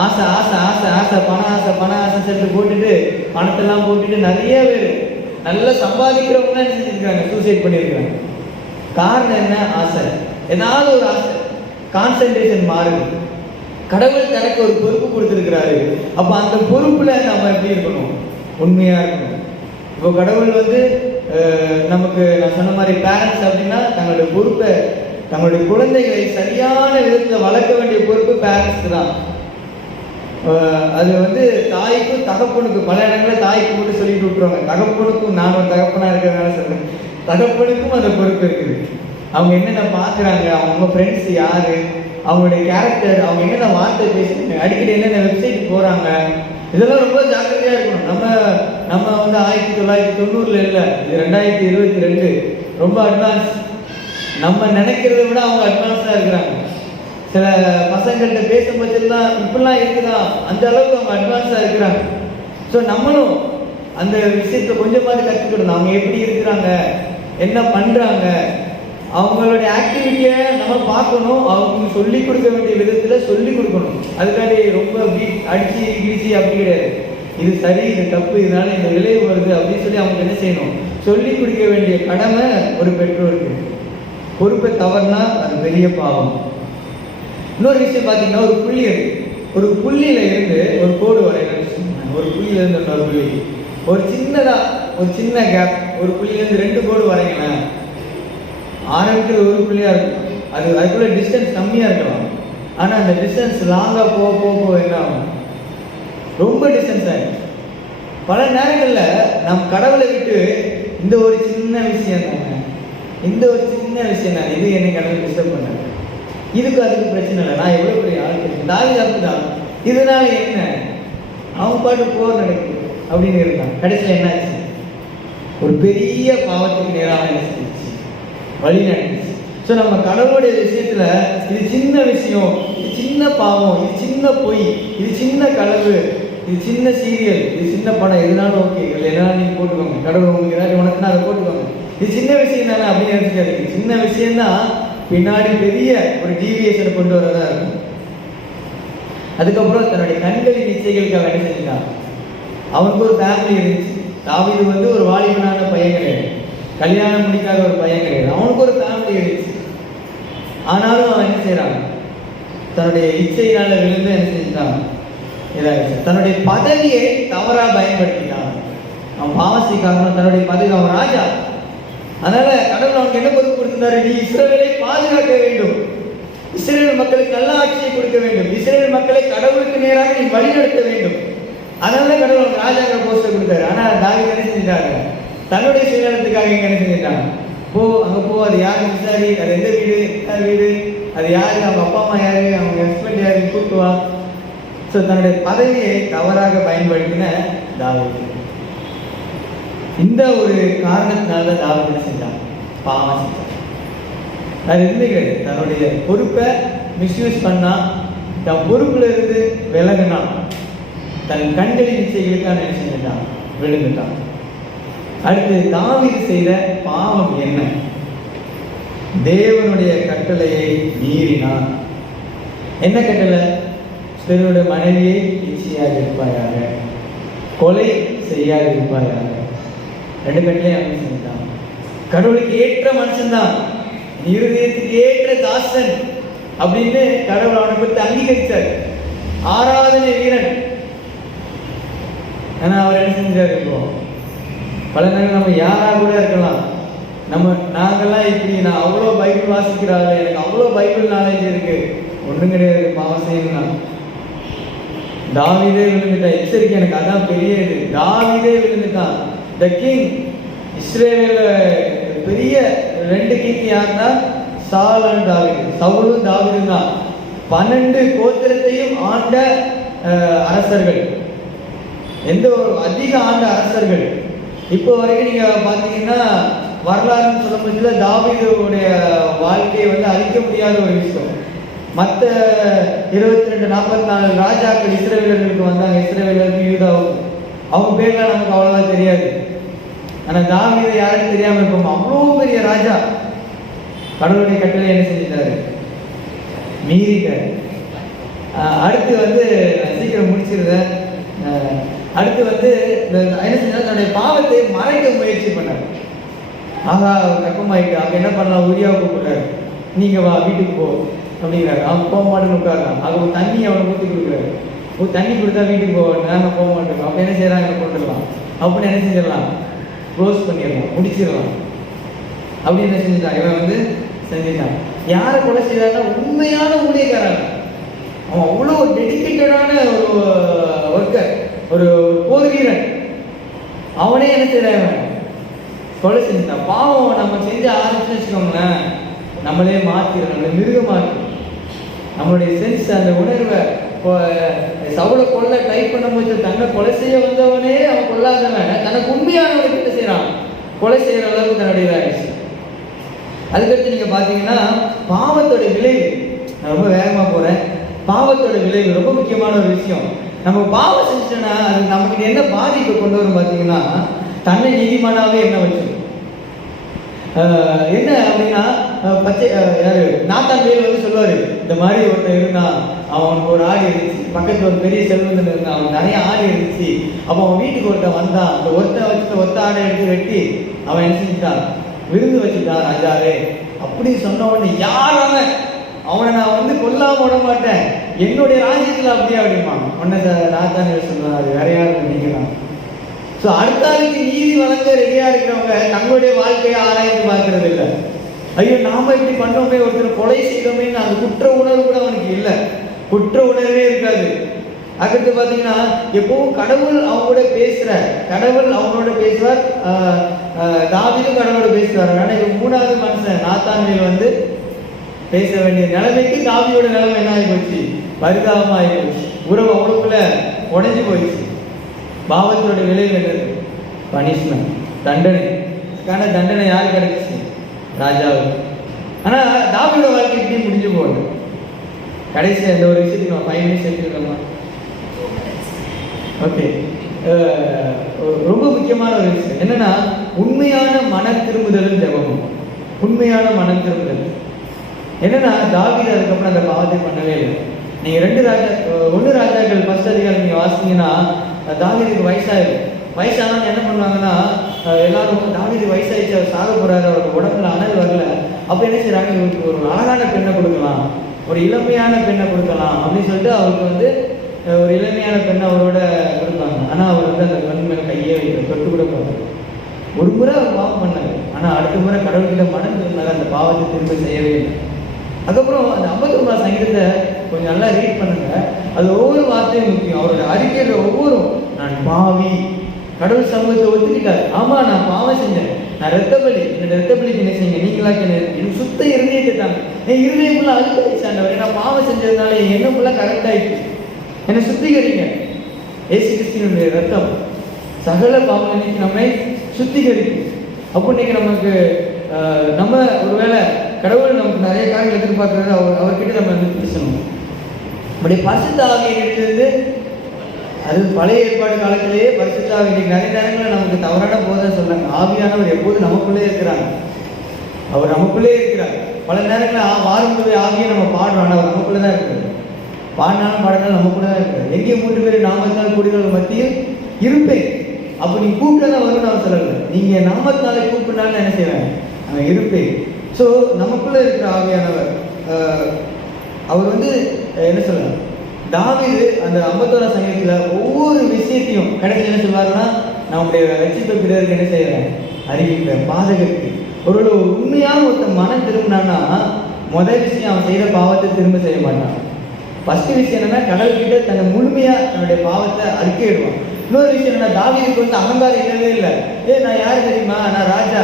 ஆசை ஆசை ஆசை ஆசை பண ஆசை பண ஆசை சொல்லிட்டு போட்டுட்டு பணத்தெல்லாம் போட்டுட்டு நிறைய பேர் நல்லா சம்பாதிக்கிறவங்க என்ன செஞ்சுருக்காங்க, சூசைட் பண்ணியிருக்காங்க. காரணம் என்ன? ஆசை. ஏதாவது ஒரு ஆசை, கான்சன்ட்ரேஷன் மாறுது. கடவுள் தனக்கு ஒரு பொறுப்பு கொடுத்துருக்கிறாரு. அப்போ அந்த பொறுப்புல நம்ம எப்படி இருக்கணும்? உண்மையா இருக்கணும். இப்போ கடவுள் வந்து நமக்கு, நான் சொன்ன மாதிரி பேரண்ட்ஸ் அப்படின்னா தங்களுடைய பொறுப்பை, தங்களுடைய குழந்தைகளை சரியான விதத்தில் வளர்க்க வேண்டிய பொறுப்பு பேரண்ட்ஸ்க்கு தான். அது வந்து தாய்க்கும் தகப்பனுக்கு, பல இடங்களில் தாய்க்கு மட்டும் சொல்லிட்டு விட்டுருவாங்க, தகப்பனுக்கும், நான் ஒரு தகப்பனா இருக்கிறதுனால சொல்றேன், தகப்பனுக்கும் அந்த பொறுப்பு இருக்குது. அவங்க என்னென்ன பார்க்குறாங்க, அவங்க ஃப்ரெண்ட்ஸ் யாரு, அவங்களுடைய கேரக்டர், அவங்க என்னென்ன வார்த்தை பேசுறாங்க, அடிக்கடி என்னென்ன வெப்சைட் போகிறாங்க, இதெல்லாம் ரொம்ப ஜாக்கிரதையாக இருக்கணும். நம்ம வந்து 1990 இல்லை, இது 2022, ரொம்ப அட்வான்ஸ். நம்ம நினைக்கிறத விட அவங்க அட்வான்ஸாக இருக்கிறாங்க. சில பசங்கள்கிட்ட பேசும்போதெல்லாம் இப்படிலாம் இருக்குதா, அந்த அளவுக்கு அவங்க அட்வான்ஸாக இருக்கிறாங்க. ஸோ நம்மளும் அந்த விஷயத்தை கொஞ்சமாவது கற்றுக்கணும். அவங்க எப்படி இருக்கிறாங்க, என்ன பண்ணுறாங்க, அவங்களுடைய ஆக்டிவிட்டியை நம்ம பார்க்கணும், அவங்க சொல்லிக் கொடுக்க வேண்டிய விதத்தில் சொல்லிக் கொடுக்கணும். அதுக்காண்டி ரொம்ப அடிச்சு கிழிச்சி அப்படி கிடையாது, இது சரி இது தப்பு, இதனால இந்த விளைவு வருது அப்படின்னு சொல்லி அவங்க என்ன செய்யணும், சொல்லிக் கொடுக்க வேண்டிய கடமை ஒரு பெற்றோருக்கு. பொறுப்பை தவறுனா அது பெரிய பாவம். இன்னொரு விஷயம் பார்த்தீங்கன்னா, ஒரு புள்ளியில இருந்து ஒரு கோடு வரையணும். ஒரு புள்ளியில இருந்து இன்னொரு புள்ளி, ஒரு சின்ன கேப், ஒரு புள்ளியிலேருந்து 2 கோடு வரைங்களேன். ஆரம்பிக்கிறது ஒரு புள்ளியா இருக்கும், அதுக்குள்ள டிஸ்டன்ஸ் கம்மியா இருக்கலாம். ஆனா அந்த டிஸ்டன்ஸ் லாங்கா போக என்ன ஆகும், ரொம்ப டிஸ்டன்ஸ் ஆகிடும். பல நேரங்கள்ல நம் கடவுளை விட்டு இந்த ஒரு சின்ன விஷயம் தானே, இந்த ஒரு சின்ன விஷயம் தான், இது என்னை கடவுள் டிஸ்டர்ப் பண்ணாங்க, இதுக்கு அதுக்கு பிரச்சனை இல்லை, நான் எவ்வளோ பெரிய ஆள், தாவீது அப்படிதான். இதனால என்ன, அவங்க பாட்டு போர் நடக்குது அப்படின்னு இருந்தாங்க. கடைசியில் என்னாச்சு, ஒரு பெரிய பாவத்துக்கு நேராக என்ன செஞ்சிச்சு, வழி நடந்துச்சு. ஸோ நம்ம கடவுளுடைய விஷயத்துல இது சின்ன விஷயம், இது சின்ன பாவம், இது சின்ன பொய், இது சின்ன களவு, இது சின்ன சீரியல், இது சின்ன படம், எதுனாலும் ஓகே, இல்லை எதனாலும் நீங்கள் போட்டுக்கோங்க, கடவுள் உங்களுக்கு ஏதாவது உனக்குன்னா அதை போட்டுக்கோங்க, இது சின்ன விஷயம் தானே அப்படின்னு நினைச்சுக்காதீங்க. சின்ன விஷயம்தான் பின்னாடி பெரிய ஒரு டீவியேஷனை கொண்டு வரதா இருக்கும். அதுக்கப்புறம் தன்னுடைய கண்களின் இச்சைகளுக்கு அவன் என்ன செஞ்சான், அவனுக்கு ஒரு ஃபேமிலி இருந்துச்சு. தாவீது வந்து ஒரு வாலிபனான பையன் கிடையாது, கல்யாணம் முடிக்காத ஒரு பையன் கிடையாது, அவனுக்கு ஒரு ஃபேமிலி இருந்துச்சு. ஆனாலும் அவன் என்ன செய்யறான், தன்னுடைய இச்சையினால விழுந்து என்ன செஞ்சான், இதாகிடுச்சு. தன்னுடைய பதவியை தவறா பயன்படுத்தினான். அவன் பாவசிக்காக தன்னுடைய பதவி, அவன் ராஜா, அதனால கடவுள் அவனுக்கு என்ன பொறுப்பு கொடுத்திருந்தாரு, நீ இஸ்ரவேலை பாதுகாக்க வேண்டும், இஸ்ரவேல் மக்களுக்கு நல்ல ஆட்சியை கொடுக்க வேண்டும், இஸ்ரவேல் மக்களை கடவுளுக்கு நேராக நீ வழிநடத்த வேண்டும். அதனால கடவுள் அவனுக்கு ராஜாங்கிற போஸ்டர் கொடுத்தாரு. ஆனா தாவீது என்ன செஞ்சிட்டாரு, தன்னுடைய சுயநலத்துக்காக என்ன செஞ்சிட்டான், அங்கே போ, அது யார் விசாரி, அது எந்த வீடு, யார் வீடு, அது யார், அவங்க அப்பா அம்மா யார், அவங்க ஹஸ்பண்ட் யார், கூப்பிட்டு வா. ஸோ தன்னுடைய பதவியை தவறாக பயன்படுத்தின தாவீது. இந்த ஒரு காரணத்தினால தாவீது என்ன செஞ்சான்? பாவம் செஞ்சான். அது இருந்துங்க தன்னுடைய பொறுப்பை மிஸ்யூஸ் பண்ணா, தன் பொறுப்புல இருந்து விலகினான், தன் கண்களின் இச்சைகளுக்காக என்ன செஞ்சுட்டான்? விழுந்துட்டான். அடுத்து தாவீது செய்த பாவம் என்ன? தேவனுடைய கட்டளையை மீறினான். என்ன கட்டளை? பிறருடைய மனைவியை இச்சையாக இருப்பாயாக, கொலை செய்யாது இருப்பாயாக. 2 கட்டளையும் அவன் செஞ்சான். கடவுளுக்கு ஏற்ற மனுஷன்தான், இருதயத்துக்கு ஏற்ற தாசன் அப்படின்னு கடவுள் அவனை பற்றி அங்கீகரித்தார். ஆராதனை வீரன். ஆனா அவர் என்ன செஞ்சார்? இப்போ பல நேரம் நம்ம யாரா கூட இருக்கலாம், நாங்கெல்லாம் இப்படி, நான் அவ்வளோ பைபிள் வாசிக்கிறாங்க, எனக்கு அவ்வளோ பைபிள் நாலேஜ் இருக்கு, ஒன்றும் கிடையாது, பாவம் செய்யணும். தாவீதே விழுந்துட்டான். எச்சரிக்கை, எனக்கு அதான் பெரிய இது. தாவீதே விழுந்துட்டான். த கிங் இஸ்ரேல பெரிய 2 கிங் யாருன்னா சால் அண்ட் தாவீது. சவுலும் தாவீதும் தான் 12 கோத்திரத்தையும் ஆண்ட அரசர்கள். எந்த ஒரு அதிக ஆண்ட அரசர்கள். இப்போ வரைக்கும் நீங்க பாத்தீங்கன்னா வரலாறுன்னு சொல்லும் போதுல தாவீதுடைய வாழ்க்கையை வந்து அழிக்க முடியாத ஒரு விஷயம். மற்ற 22-44 ராஜாக்கள் இஸ்ரவேலர்களுக்கு வந்தாங்க, இஸ்ரவேலருக்கு யூதாவுக்கு. அவங்க பேர்லாம் நமக்கு அவ்வளவா தெரியாது. ஆனா தாவீது யாருன்னு தெரியாம இருப்போம். அவ்வளோ பெரிய ராஜா. கடவுளுடைய கட்டளை என்ன செஞ்சிட்டாரு? மீறிட்டாரு. அடுத்து வந்து சீக்கிரம் முடிச்சிருந்தேன். அடுத்து வந்து என்ன செஞ்சா தன்னுடைய பாவத்தை மறைக்க முயற்சி பண்ணார். ஆகா கப்பமாயிட்டு அவங்க என்ன பண்ணலாம்? உரியாவை கூப்பிடுறாரு, நீங்க வா வீட்டுக்கு போ அப்படிங்கிறாரு. அவன் போக மாட்டேன்னு உட்காருறான். அவங்க தண்ணி அவனை ஊற்றி கொடுக்குறாரு. தண்ணி கொடுத்தா வீட்டுக்கு போவாங்க, நாங்கள் போக மாட்டோம். அப்போ என்ன செய்யறாங்க? கொண்டுடலாம் அப்படின்னு என்ன செஞ்சிடலாம்? க்ளோஸ் பண்ணிடலாம், முடிச்சிடலாம் அப்படின்னு என்ன செஞ்சுட்டான்? இவன் வந்து செஞ்சுட்டான். யாரை கொலை செய்யறாங்கன்னா உண்மையான ஊழியக்காரன். அவன் அவ்வளோ டெடிக்கேட்டடான ஒரு ஒர்க்கர், ஒரு போர் வீரன். அவனே என்ன செய்யறான்? கொலை செஞ்சுட்டான். பாவம் நம்ம செஞ்ச ஆரம்பிச்சுன்னு வச்சுக்கோங்களேன், நம்மளே மாற்றிடும், நம்மளை மிருகமாக்கி நம்மளுடைய சென்ஸ், அந்த உணர்வை. சவுளை கொல்ல ட்ரை பண்ணும்போது தன்னை கொலை செய்ய வந்தவனே அவன் கொல்லாதவன் தனக்கு உண்மையானவனை கிட்ட செய்யறான், கொலை செய்யற அளவுக்கு தன்னுடைய இதாகிடுச்சு. அதுக்கடுத்து நீங்க பாத்தீங்கன்னா பாவத்தோட விளைவு, நான் ரொம்ப வேகமா போறேன். பாவத்தோட விளைவு ரொம்ப முக்கியமான ஒரு விஷயம். நம்ம பாவம் செஞ்சுட்டோம்னா அது நமக்கு என்ன பாதிப்பு கொண்டு வரும் பார்த்தீங்கன்னா, தன்னை நீதிமானாவே என்ன வச்சு என்ன அப்படின்னா, யாரு நாத்தான் வேல் வந்து சொல்லுவாரு, இந்த மாதிரி ஒருத்தர் இருந்தான், அவனுக்கு ஒரு ஆடு இருந்துச்சு, பக்கத்துல ஒரு பெரிய செல்வந்தன் இருந்தான், அவன் நிறைய ஆடு இருந்துச்சு. அப்போ அவன் வீட்டுக்கு ஒருத்தன் வந்தான், அந்த ஒத்த ஆடை எடுத்து வெட்டி அவன் என்ன செஞ்சுட்டான்? விருந்து வச்சுட்டான் ராஜாவே அப்படின்னு சொன்ன உடனே யார் அவனை நான் வந்து கொல்லாம விட மாட்டேன், என்னுடைய ராஜ்யத்தில் அப்படியே அப்படிமா உடனே நாத்தான் வேல் சொல்லுவான், அது வேற யாரும் நீங்க தான். ஸோ அடுத்த ஆளுக்கு நீதி வழங்க ரெடியா இருக்கிறவங்க தங்களுடைய வாழ்க்கையை ஆராய்ந்து பார்க்கறது இல்லை. ஐயோ நாம இப்படி பண்ணோமே, ஒருத்தர் கொலை செய்தோமேன்னு அந்த குற்ற உணர்வு கூட அவனுக்கு இல்லை, குற்ற உணர்வே இருக்காது. அதுக்கு பார்த்தீங்கன்னா எப்பவும் கடவுள் அவங்களோட பேசுற, கடவுள் அவங்களோட பேசுவார், தாவீதும் கடவுளோட பேசுவார். ஆனால் இப்போ 3வது மனுஷன் நாத்தான் வேல் வந்து பேச வேண்டிய நிலைமைக்கு தாவீதோட நிலைமை என்ன ஆகி போச்சு? பரிதாபமாக ஆகி போச்சு. உறவு அவ்வளவுக்குள்ள உடைஞ்சு போயிடுச்சு. பாவத்தோட விளைவு என்னது? பனிஷ்மெண்ட், தண்டனை. தண்டனை யாரு கிடைச்சிச்சு? ராஜாவுக்கு. ஆனா தாவீதோட வாழ்க்கை இப்படி முடிஞ்சு போகுது. கடைசி அந்த ஒரு விஷயத்துக்கு நம்ம 5 minutes எடுத்துக்கலாமா? ஓகே. ரொம்ப முக்கியமான ஒரு விஷயம் என்னன்னா, உண்மையான மன திரும்புதல் ஜெபமும். உண்மையான மனம் திரும்புதல் என்னன்னா, தாவீது அதுக்கப்புறம் அந்த பாவத்தை பண்ணவே இல்லை. நீங்க 1 ராஜாக்கள் 1 அதிகாரம் நீங்க வாசிங்கன்னா, தாவீதுக்கு வயசாயிடும். வயசானவங்க என்ன பண்ணுவாங்கன்னா, எல்லாரும் தாவீது வயசாயிடுச்சு, அவர் சாக போறாரு, அவருக்கு உடம்புல அனல் வரல, அப்ப என்ன செய்யறாங்க, இவருக்கு ஒரு அழகான பெண்ணை கொடுக்கலாம், ஒரு இளமையான பெண்ணை கொடுக்கலாம் அப்படின்னு சொல்லிட்டு அவருக்கு வந்து ஒரு இளமையான பெண்ணை அவரோட கொடுப்பாங்க. ஆனா அவர் வந்து அந்த பெண் மேல கையே வைக்க தொட்டு கூட போவார். ஒரு முறை அவர் பாவம் பண்ணாரு, ஆனா அடுத்த முறை கடவுள்கிட்ட மனம் திரும்பினால அந்த பாவத்தை திரும்ப செய்யவே இல்லை. அதுக்கப்புறம் அந்த 59 சங்கீதத்தை கொஞ்சம் நல்லா ரீட் பண்ணுங்க. அது ஒவ்வொரு வார்த்தையும் முக்கியம். அவரோட அறிக்கையில ஒவ்வொரு நான் பாவி, கடவுள் சமூகத்தை ஒத்துக்கிட்டார். ஆமா நான் பாவம் செஞ்சேன், நான் ரத்தபலி, என்னோட ரத்தபலிக்கு என்ன செய்யுங்க, நீங்களாக எனக்கு சுத்த இருதயத்தை தாங்க. என் இருதயம் ஃபுல்லாக அழுக்காயிடுச்சு ஆண்டவரே, நான் பாவம் செஞ்சதுனால என் எண்ணம் ஃபுல்லாக கரெக்ட் ஆயிடுச்சு, என்னை சுத்திகரிங்க. இயேசு கிறிஸ்துவினுடைய ரத்தம் சகல பாவங்களை நீக்கி நம்மை சுத்திகரிக்கும். அப்போ இன்னைக்கு நமக்கு நம்ம ஒருவேளை கடவுள் நமக்கு நிறைய காரியங்கள் எதிர்பார்க்கறது, அவர்கிட்ட நம்ம வந்து பேசணும். நம்முடைய பரிசுத்த ஆவியை எடுத்து அது பழைய ஏற்பாடு காலத்திலேயே பரிசுத்த ஆவி இன்னைக்கு நிறைய நேரங்களில் நமக்கு தவறான போதை சொன்னாங்க. ஆவியானவர் எப்போது நமக்குள்ளே இருக்கிறாங்க, அவர் நமக்குள்ளே இருக்கிறார். பல நேரங்களில் வாரும்போது ஆவியை நம்ம பாடுறோம், ஆனால் அவர் நமக்குள்ளே தான் இருக்கிறார். பாடினாலும் பாடினாலும் நமக்குள்ளே தான் இருக்கிறார். எங்கே 3 பேர் நாமத்தினால் கூடியவர்கள் மத்தியில் இருப்பேன். அப்போ நீ கூப்பிட்டதான் வரும்னு அவர் சொல்லலை, நீங்கள் நாமத்தினாலே கூப்பிட்டாலும் என்ன செய்வேன், நான் இருப்பேன். ஸோ நமக்குள்ளே இருக்கிற ஆவியானவர் அவர் வந்து என்ன சொல்ல, தாவீது அந்த 51 சங்கீதத்தில் ஒவ்வொரு விஷயத்தையும் கடைசி என்ன சொல்வாருன்னா, நம்முடைய ரட்சிப்பு பிறருக்கு என்ன செய்யறேன், அறிவிப்பேன் பாதகருக்கு. ஒரு உண்மையான ஒருத்தன் மனம் திரும்பினான்னா முதல் விஷயம் அவன் செய்த பாவத்தை திரும்ப செய்ய மாட்டான். ஃபர்ஸ்ட் விஷயம் என்னன்னா, கடவுள்கிட்ட தன்னை முழுமையாக தன்னுடைய பாவத்தை அறிக்கையிடுவான். இன்னொரு விஷயம் என்னன்னா, தாவீதுக்கு வந்து அகங்காரம் இல்லவே இல்லை. நான் யார் தெரியுமா, நான் ராஜா,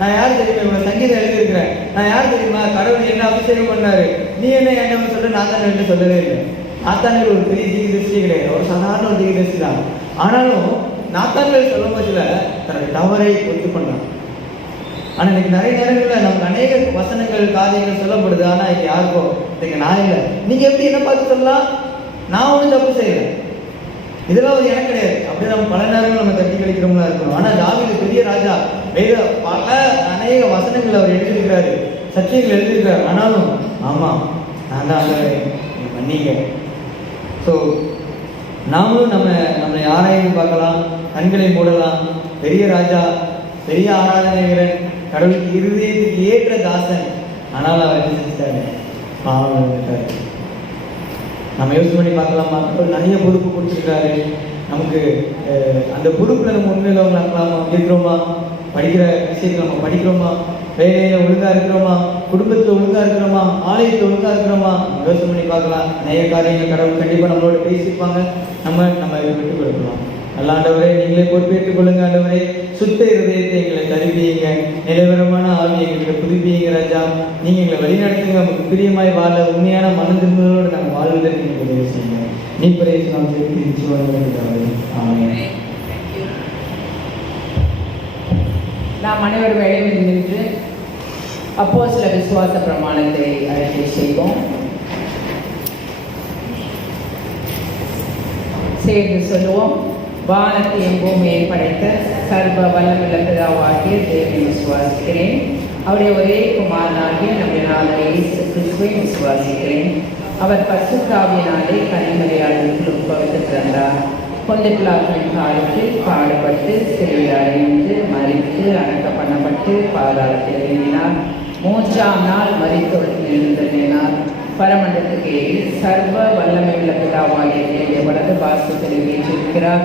நான் யார் தெரியுமா, இவங்க சங்கீதம் எழுதியிருக்கிறேன், நான் யார் தெரியுமா, கடவுள் என்ன அபிஷேகம் பண்ணாரு, நீ என்ன சொல்ற, நான் தான் சொல்லவே இல்லை. நாத்தான்கள் ஒரு பெரிய தீர்க்கதரிசியே கிடையாது, ஒரு சாதாரண ஒரு தீர்க்கதரிசி தான். ஆனாலும் நாத்தான்கள் சொல்லும் பட்சத்தில் தன்னுடைய தவறை ஒத்துக்கொண்டான். ஆனால் இன்னைக்கு நிறைய நேரங்களில் நமக்கு அநேக வசனங்கள் காரியங்கள் சொல்லப்படுது, ஆனால் இன்னைக்கு யாருக்கோ இன்னைக்கு நான் இல்லை. நீங்கள் எப்படி என்ன பார்த்து சொல்லலாம், நான் ஒன்றும் தப்பு செய்யலை, இதெல்லாம் ஒரு எனக்கு கிடையாது. அப்படி நம்ம பல நேரங்கள் நம்ம தட்டி கழிக்கிறவங்களா இருக்கணும். ஆனால் தாவீது பெரிய ராஜா, வேத பல அநேக வசனங்கள் அவர் எழுதியிருக்கிறாரு, சத்தியங்கள் எழுதியிருக்கிறார். ஆனாலும் ஆமாம் நான் தான் மன்னிங்க. ஸோ நாமளும் நம்மளை ஆராய்ந்து பார்க்கலாம், கண்களை மூடலாம். பெரிய ராஜா, பெரிய ஆராதனை வீரன், கடவுளுக்கு இருதயத்துக்கு ஏற்ற தாசன், ஆனால் அவர் என்ன செஞ்சிட்டாரு, பாவம் இருக்காரு. நம்ம யோசனை பண்ணி பார்க்கலாமா, கடவுள் நிறைய பொறுப்பு கொடுத்துருக்காரு நமக்கு. அந்த பொறுப்பில் நம்ம உண்மையில் இருக்கலாமா, இருக்கிறோமா, படிக்கிற விஷயத்தில் நம்ம படிக்கிறோமா, வேலையில் ஒழுங்காக இருக்கிறோமா, குடும்பத்தில் ஒழுங்காக இருக்கிறோமா, ஆலயத்தில் ஒழுங்காக இருக்கிறோமா, யோசனை பண்ணி பார்க்கலாம். நிறைய காரியங்கள் கடவுள் கண்டிப்பாக நம்மளோட பேசியிருப்பாங்க. நம்ம விட்டு கொடுக்கலாம். நல்ல ஆண்டவரே, நீங்களே பொறுப்பேற்றுக் கொள்ளுங்க ஆண்டவரே. சுத்த இருதயத்தை எங்களை தருவீங்க, நிலவரமான ஆவி எங்களுக்கு புதுப்பிங்க ராஜா. நீங்கள் எங்களை வழிநடத்துங்க, நமக்கு பிரியமாய் வாழ உண்மையான மன திரும்புதலோடு நாங்கள் வாழ்வதற்கு நீங்கள் உதவி செய்யுங்க. நீ பிரேசனம் ஆமென். நாம் அனைவரும் இடைவெளி நின்று அப்போஸ்தல விசுவாச பிரமாணத்தை அறிக்கை செய்வோம். சேர்ந்து சொல்லுவோம். வானத்தையும் பூமியை படைத்த சர்வ வல்லமுள்ள பிதாவாகிய தேவனை விசுவாசிக்கிறேன். அவருடைய ஒரே குமாரனாகிய நம்முடைய நாதர் இயேசு கிறிஸ்துவை விசுவாசிக்கிறேன். அவர் பரிசுத்த ஆவியினாலே கன்னிமரியாளுக்கு உட்பவித்து பிறந்தார். பொந்து பிலாத்தின் காலத்தில் பாடுபட்டு சிலுவையில் அறைந்து மரித்து அடக்கம் பண்ணப்பட்டு பாதாளத்தில் இறங்கினார். 3ஆம் நாள் மரித்தோருக்கு எழுந்தருளினார். பரமண்டலத்துக்கு ஏறி சர்வ வல்லமை உள்ள பிதாவாகிய வலது பாசத்தில் வீற்றிருக்கிறார்.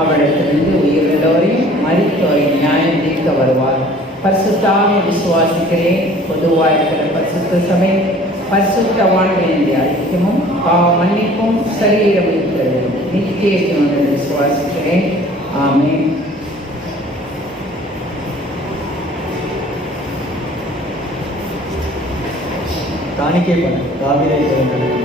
அவரிடத்திலிருந்து உயிருள்ளோரையும் மரித்தோரையும் நியாயம் தீர்க்க வருவார். பரிசுத்த ஆவியை விசுவாசிக்கிறேன். பொதுவாக இருக்கிற பரிசுத்த சபை, பரிசுத்தவான்களின் ஐக்கியமும் பாவ மன்னிப்பும் சரீரம் இருக்கிறது நித்திய ஜீவனை விசுவாசிக்கிறேன். ஆமென். காணிக்கை பண்ண தாவீதை சொல்லுங்கள்.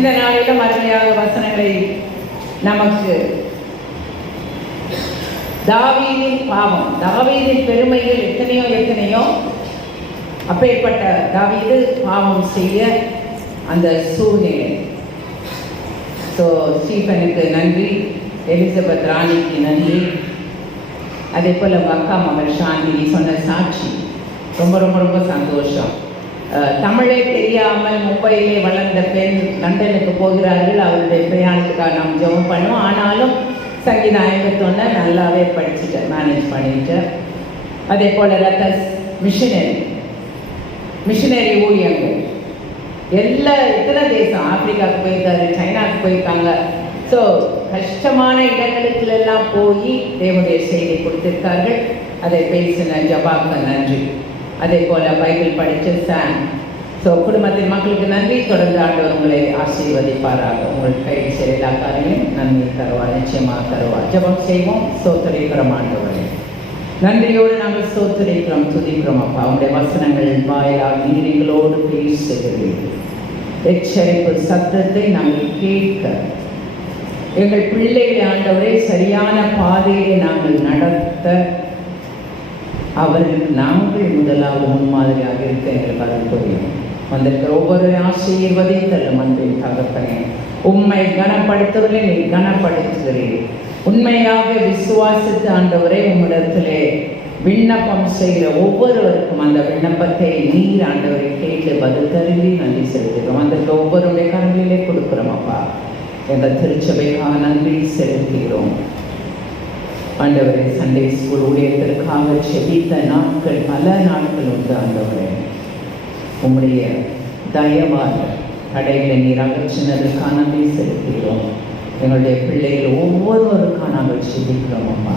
இந்த நாளிலும் அருமையாக வசனங்களை நமக்கு தாவீதின் பாவம், தாவீதின் பெருமைகள் எத்தனையோ அப்பேற்பட்ட தாவீது பாவம் செய்ய அந்த சூழ்நிலை. ஸோ ஸ்டீஃபனுக்கு நன்றி, எலிசபெத் ராணிக்கு நன்றி, அதே போல் உங்கள் அக்கா மகள் சாந்தி சொன்ன சாட்சி ரொம்ப ரொம்ப ரொம்ப சந்தோஷம். தமிழே தெரியாமல் மும்பையிலே வளர்ந்த பெண் லண்டனுக்கு போகிறார்கள். அவருடைய பிரயாணத்துக்காக நாம் ஜெபம் பண்ணுவோம். ஆனாலும் சங்கீதம் 51 நல்லாவே படிச்சுட்டு மேனேஜ் பண்ணிட்டு, அதே போல் ரத்தஸ் மிஷினரி ஊழியங்கள் எத்தனை தேசம், ஆப்பிரிக்காவுக்கு போயிருக்காரு, சைனாவுக்கு போயிருக்காங்க. ஸோ கஷ்டமான இடங்களுக்கெல்லாம் போய் தேவனுடைய செய்தி கொடுத்திருக்கார்கள். அதை பேசின ஜபாக்கு நன்றி. அதே போல் பைபிள் படித்த சாம். ஸோ குடும்பத்தின் மக்களுக்கு நன்றி. தொடர்ந்து ஆண்டவர் உங்களை ஆசீர்வதிப்பாராக. உங்கள் கை எல்லா காரியங்களும் நன்மை தருவார், நிச்சயமாக தருவார். ஜபம் செய்வோம். ஸ்தோத்திரிக்கிறோம் ஆண்டவரே, நன்றியோடு நாங்கள் ஸ்தோத்திரிக்கிறோம், துதிக்கிறோம் அப்பா. உங்களுடைய வசனங்கள் வாயிலாக நீர் எங்களோடு பேசுகிறீர்கள். எச்சரிப்பு சத்தத்தை நாங்கள் கேட்க, எங்கள் பிள்ளைகளை ஆண்டவரை சரியான பாதையை நாங்கள் நடத்த, அவர்களுக்கு நாங்கள் முதலாவது முன்மாதிரியாக இருக்க எங்களுக்கு அருள் புரியும். வந்திருக்கிற ஒவ்வொரு ஆசீர்வதித்தலும் அன்பின் தகப்பனே, உம்மை கனப்படுத்துவதை நீ கனப்படுத்துகிறீர். உண்மையாக விசுவாசித்து ஆண்டவரை உம்மிடத்திலே விண்ணப்பம் செய்கிற ஒவ்வொருவருக்கும் அந்த விண்ணப்பத்தை நீர் ஆண்டவரை கேட்டு பதில் தருவி நன்றி செலுத்துகிறோம். அந்த ஒவ்வொருடைய கரங்களிலே கொடுக்குறோம் அப்பா. எங்கள் திருச்சபைக்காக நன்றி செலுத்துகிறோம் ஆண்டவரே. சண்டே ஸ்கூல் ஊழியத்திற்காக செபித்த நாட்கள் பல நாட்கள் உண்டு ஆண்டவரே. உம்முடைய தயவாக தடைகளை நீர் அகற்றினதற்காக நன்றி செலுத்துகிறோம். எங்களுடைய பிள்ளைகள் ஒவ்வொருவருக்காக நாங்கள் செபிக்கிறோம் அப்பா.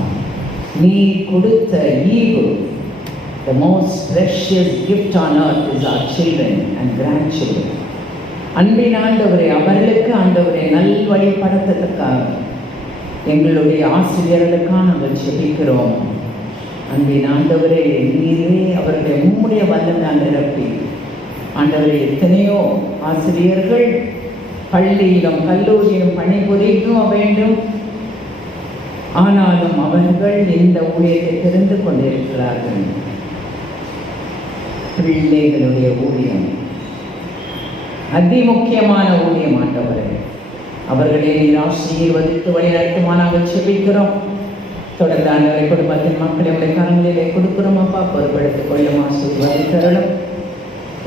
நீ கொடுத்த ஈவு, the most precious gift on earth is our children and grandchildren. அன்பின் ஆண்டவரே, அவர்களுக்கு ஆண்டவரே நல்வழிப்படுத்துவதற்காக எங்களுடைய ஆசிரியர்களுக்காக நாங்கள் செபிக்கிறோம். அன்பின் ஆண்டவரே, நீரே அவர்களை உம்முடைய வல்லமையால் நிரப்பி ஆண்டவரே, எத்தனையோ ஆசிரியர்கள் பள்ளியிலும் கல்லூரியிலும் பணிபுரியும் வேண்டும். ஆனாலும் அவர்கள் இந்த ஊழியத்தை தெரிந்து கொண்டிருக்கிறார்கள். பிள்ளைகளுடைய ஊழியம் அதிமுக்கியமான ஊழியம் ஆண்டவரே. அவர்களை நீர் ஆசீர்வதித்து வழிநடத்துமானாக செபிக்கிறோம். தொடர்ந்து ஆண்டவரை குடும்பத்தின் மக்களுடைய கரங்களிலே கொடுக்கிறோம் அப்பா. பொறுப்படுத்திக் கொள்ளும், ஆசீர்வதித்தருளும்.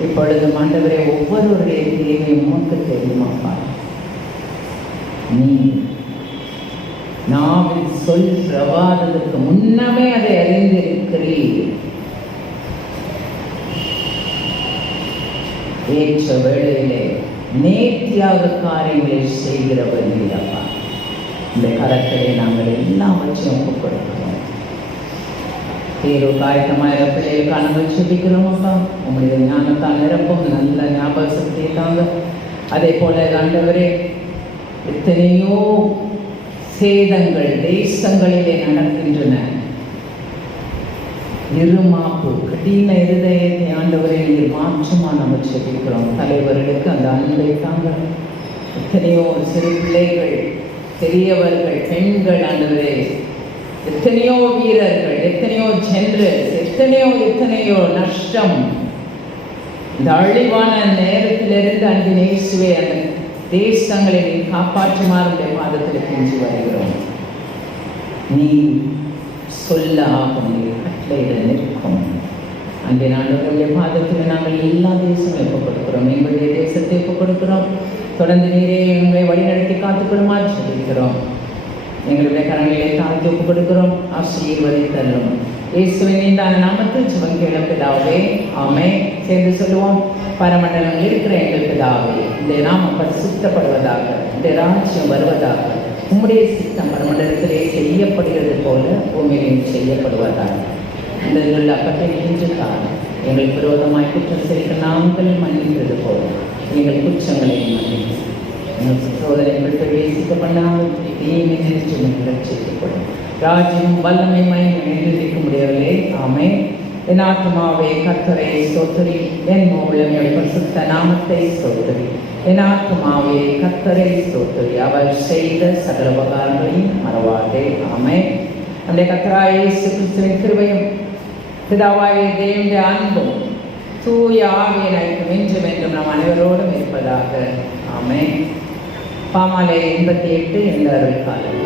இப்பொழுது ஆண்டவரே, ஒவ்வொருவருடைய தேவை உமக்கு தெரியுமாப்பா. நீ நாவில் சொல் பிரவாதத்துக்கு முன்னமே அதை அறிந்திருக்கிறீர். ஏற்ற வேளையிலே நேர்த்தியாக காரியங்களை செய்கிறவர் நீரப்பா. இந்த கரத்திலே நாங்கள் எல்லாவற்றையும் ஒப்புக்கொடுக்கிறோம். தேர்வு காயத்தமாக பிள்ளைகளுக்காக நாங்கள் செபிக்கிறோம் அப்பா. உங்களுடைய ஞானத்தால் நிரப்பும், நல்ல ஞாபக சக்தியை தாங்க. அதே போல ஆண்டவரே, எத்தனையோ சேதங்கள் தேசங்களிலே நடக்கின்றன. இருமாப்பு, கடின இருதயத்தை ஆண்டவரை நீர் மாற்றமா நம்ம செபிக்கிறோம். தலைவர்களுக்கு அந்த அன்பை தாங்க. எத்தனையோ சிறு பிள்ளைகள், பெரியவர்கள், பெண்கள் ஆண்டவரே, எத்தனையோ வீரர்கள், எத்தனையோ ஜெனரல்ஸ், எத்தனையோ நஷ்டம். இந்த அழிவான நேரத்திலிருந்து அன்பின் இயேசுவே அந்த தேசங்களை நீ காப்பாற்றுமாறு பாதத்தில் கெஞ்சி வருகிறோம். நீ சொல்ல ஆகும், நீ கட்டளையிட நிற்கும். அன்றைய நாடுகளுடைய பாதத்தில் நாங்கள் எல்லா தேசங்களும் ஒப்புக் கொடுக்கிறோம். எங்களுடைய தேசத்தை ஒப்புக் கொடுக்கிறோம். தொடர்ந்து நீரே எங்களை வழிநடத்தி காத்துக்கொள்ளுமாறு சொல்லிக்கிறோம். எங்களுடைய கரங்களை தாழ்த்தி ஒப்புக் கொடுக்கிறோம். ஆசீர்வதித்தல்லும் இயேசுவின் நீண்டான நாமத்தில் ஜெபம் கேளும் பிதாவே, ஆமென். சேர்ந்து சொல்லுவோம். பரமண்டலம் இருக்கிற எங்கள் பிதாவே, இந்த நாமம் பரிசுத்தப்படுவதாக, இந்த ராஜ்யம் வருவதாக, உம்முடைய சித்தம் பரமண்டலத்திலே செய்யப்படுகிறது போல பூமியிலும் செய்யப்படுவதாக. இந்த அப்பத்தை இன்றுக்காக எங்களுக்கு விரோதமாய் குற்றம் செய்கிற நாங்கள் மன்னிக்கிறது போல எங்கள் குற்றங்களை மன்னித்து எங்கள் சோதனைகள் பிரவேசிக்க பண்ணாமல் தீமை நின்று ரட்சிக்கப்படும். ராஜ்யம் வல்லமை நிர்ணயிக்க முடியவில்லை. ஆமென். என் ஆத்மாவே கர்த்தரை ஸ்தோத்திரி, என் மூலமே பரிசுத்த நாமத்தை ஸ்தோத்திரி. என் ஆத்துமாவே கர்த்தரை ஸ்தோத்திரி, அவர் செய்த சகல உபகாரங்களையும் மறவாதே. ஆமென். நம்முடைய கர்த்தராகிய இயேசு கிறிஸ்துவின் கிருபையும் பிதாவாகிய தேவனுடைய அன்பும் தூய ஆவியின் ஐக்கியம் என்றும் என்றும் நம் அனைவரோடும் இருப்பதாக. ஆமென். பாமாலை 88 என்ற அருள் காலம்.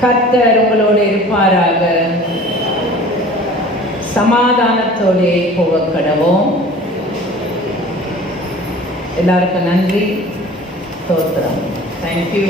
கர்த்தர் உங்களோடு இருப்பாராக. சமாதானத்தோடே போகக்கடவோம். எல்லாருக்கும் நன்றி, ஸ்தோத்திரம். தேங்க்யூ.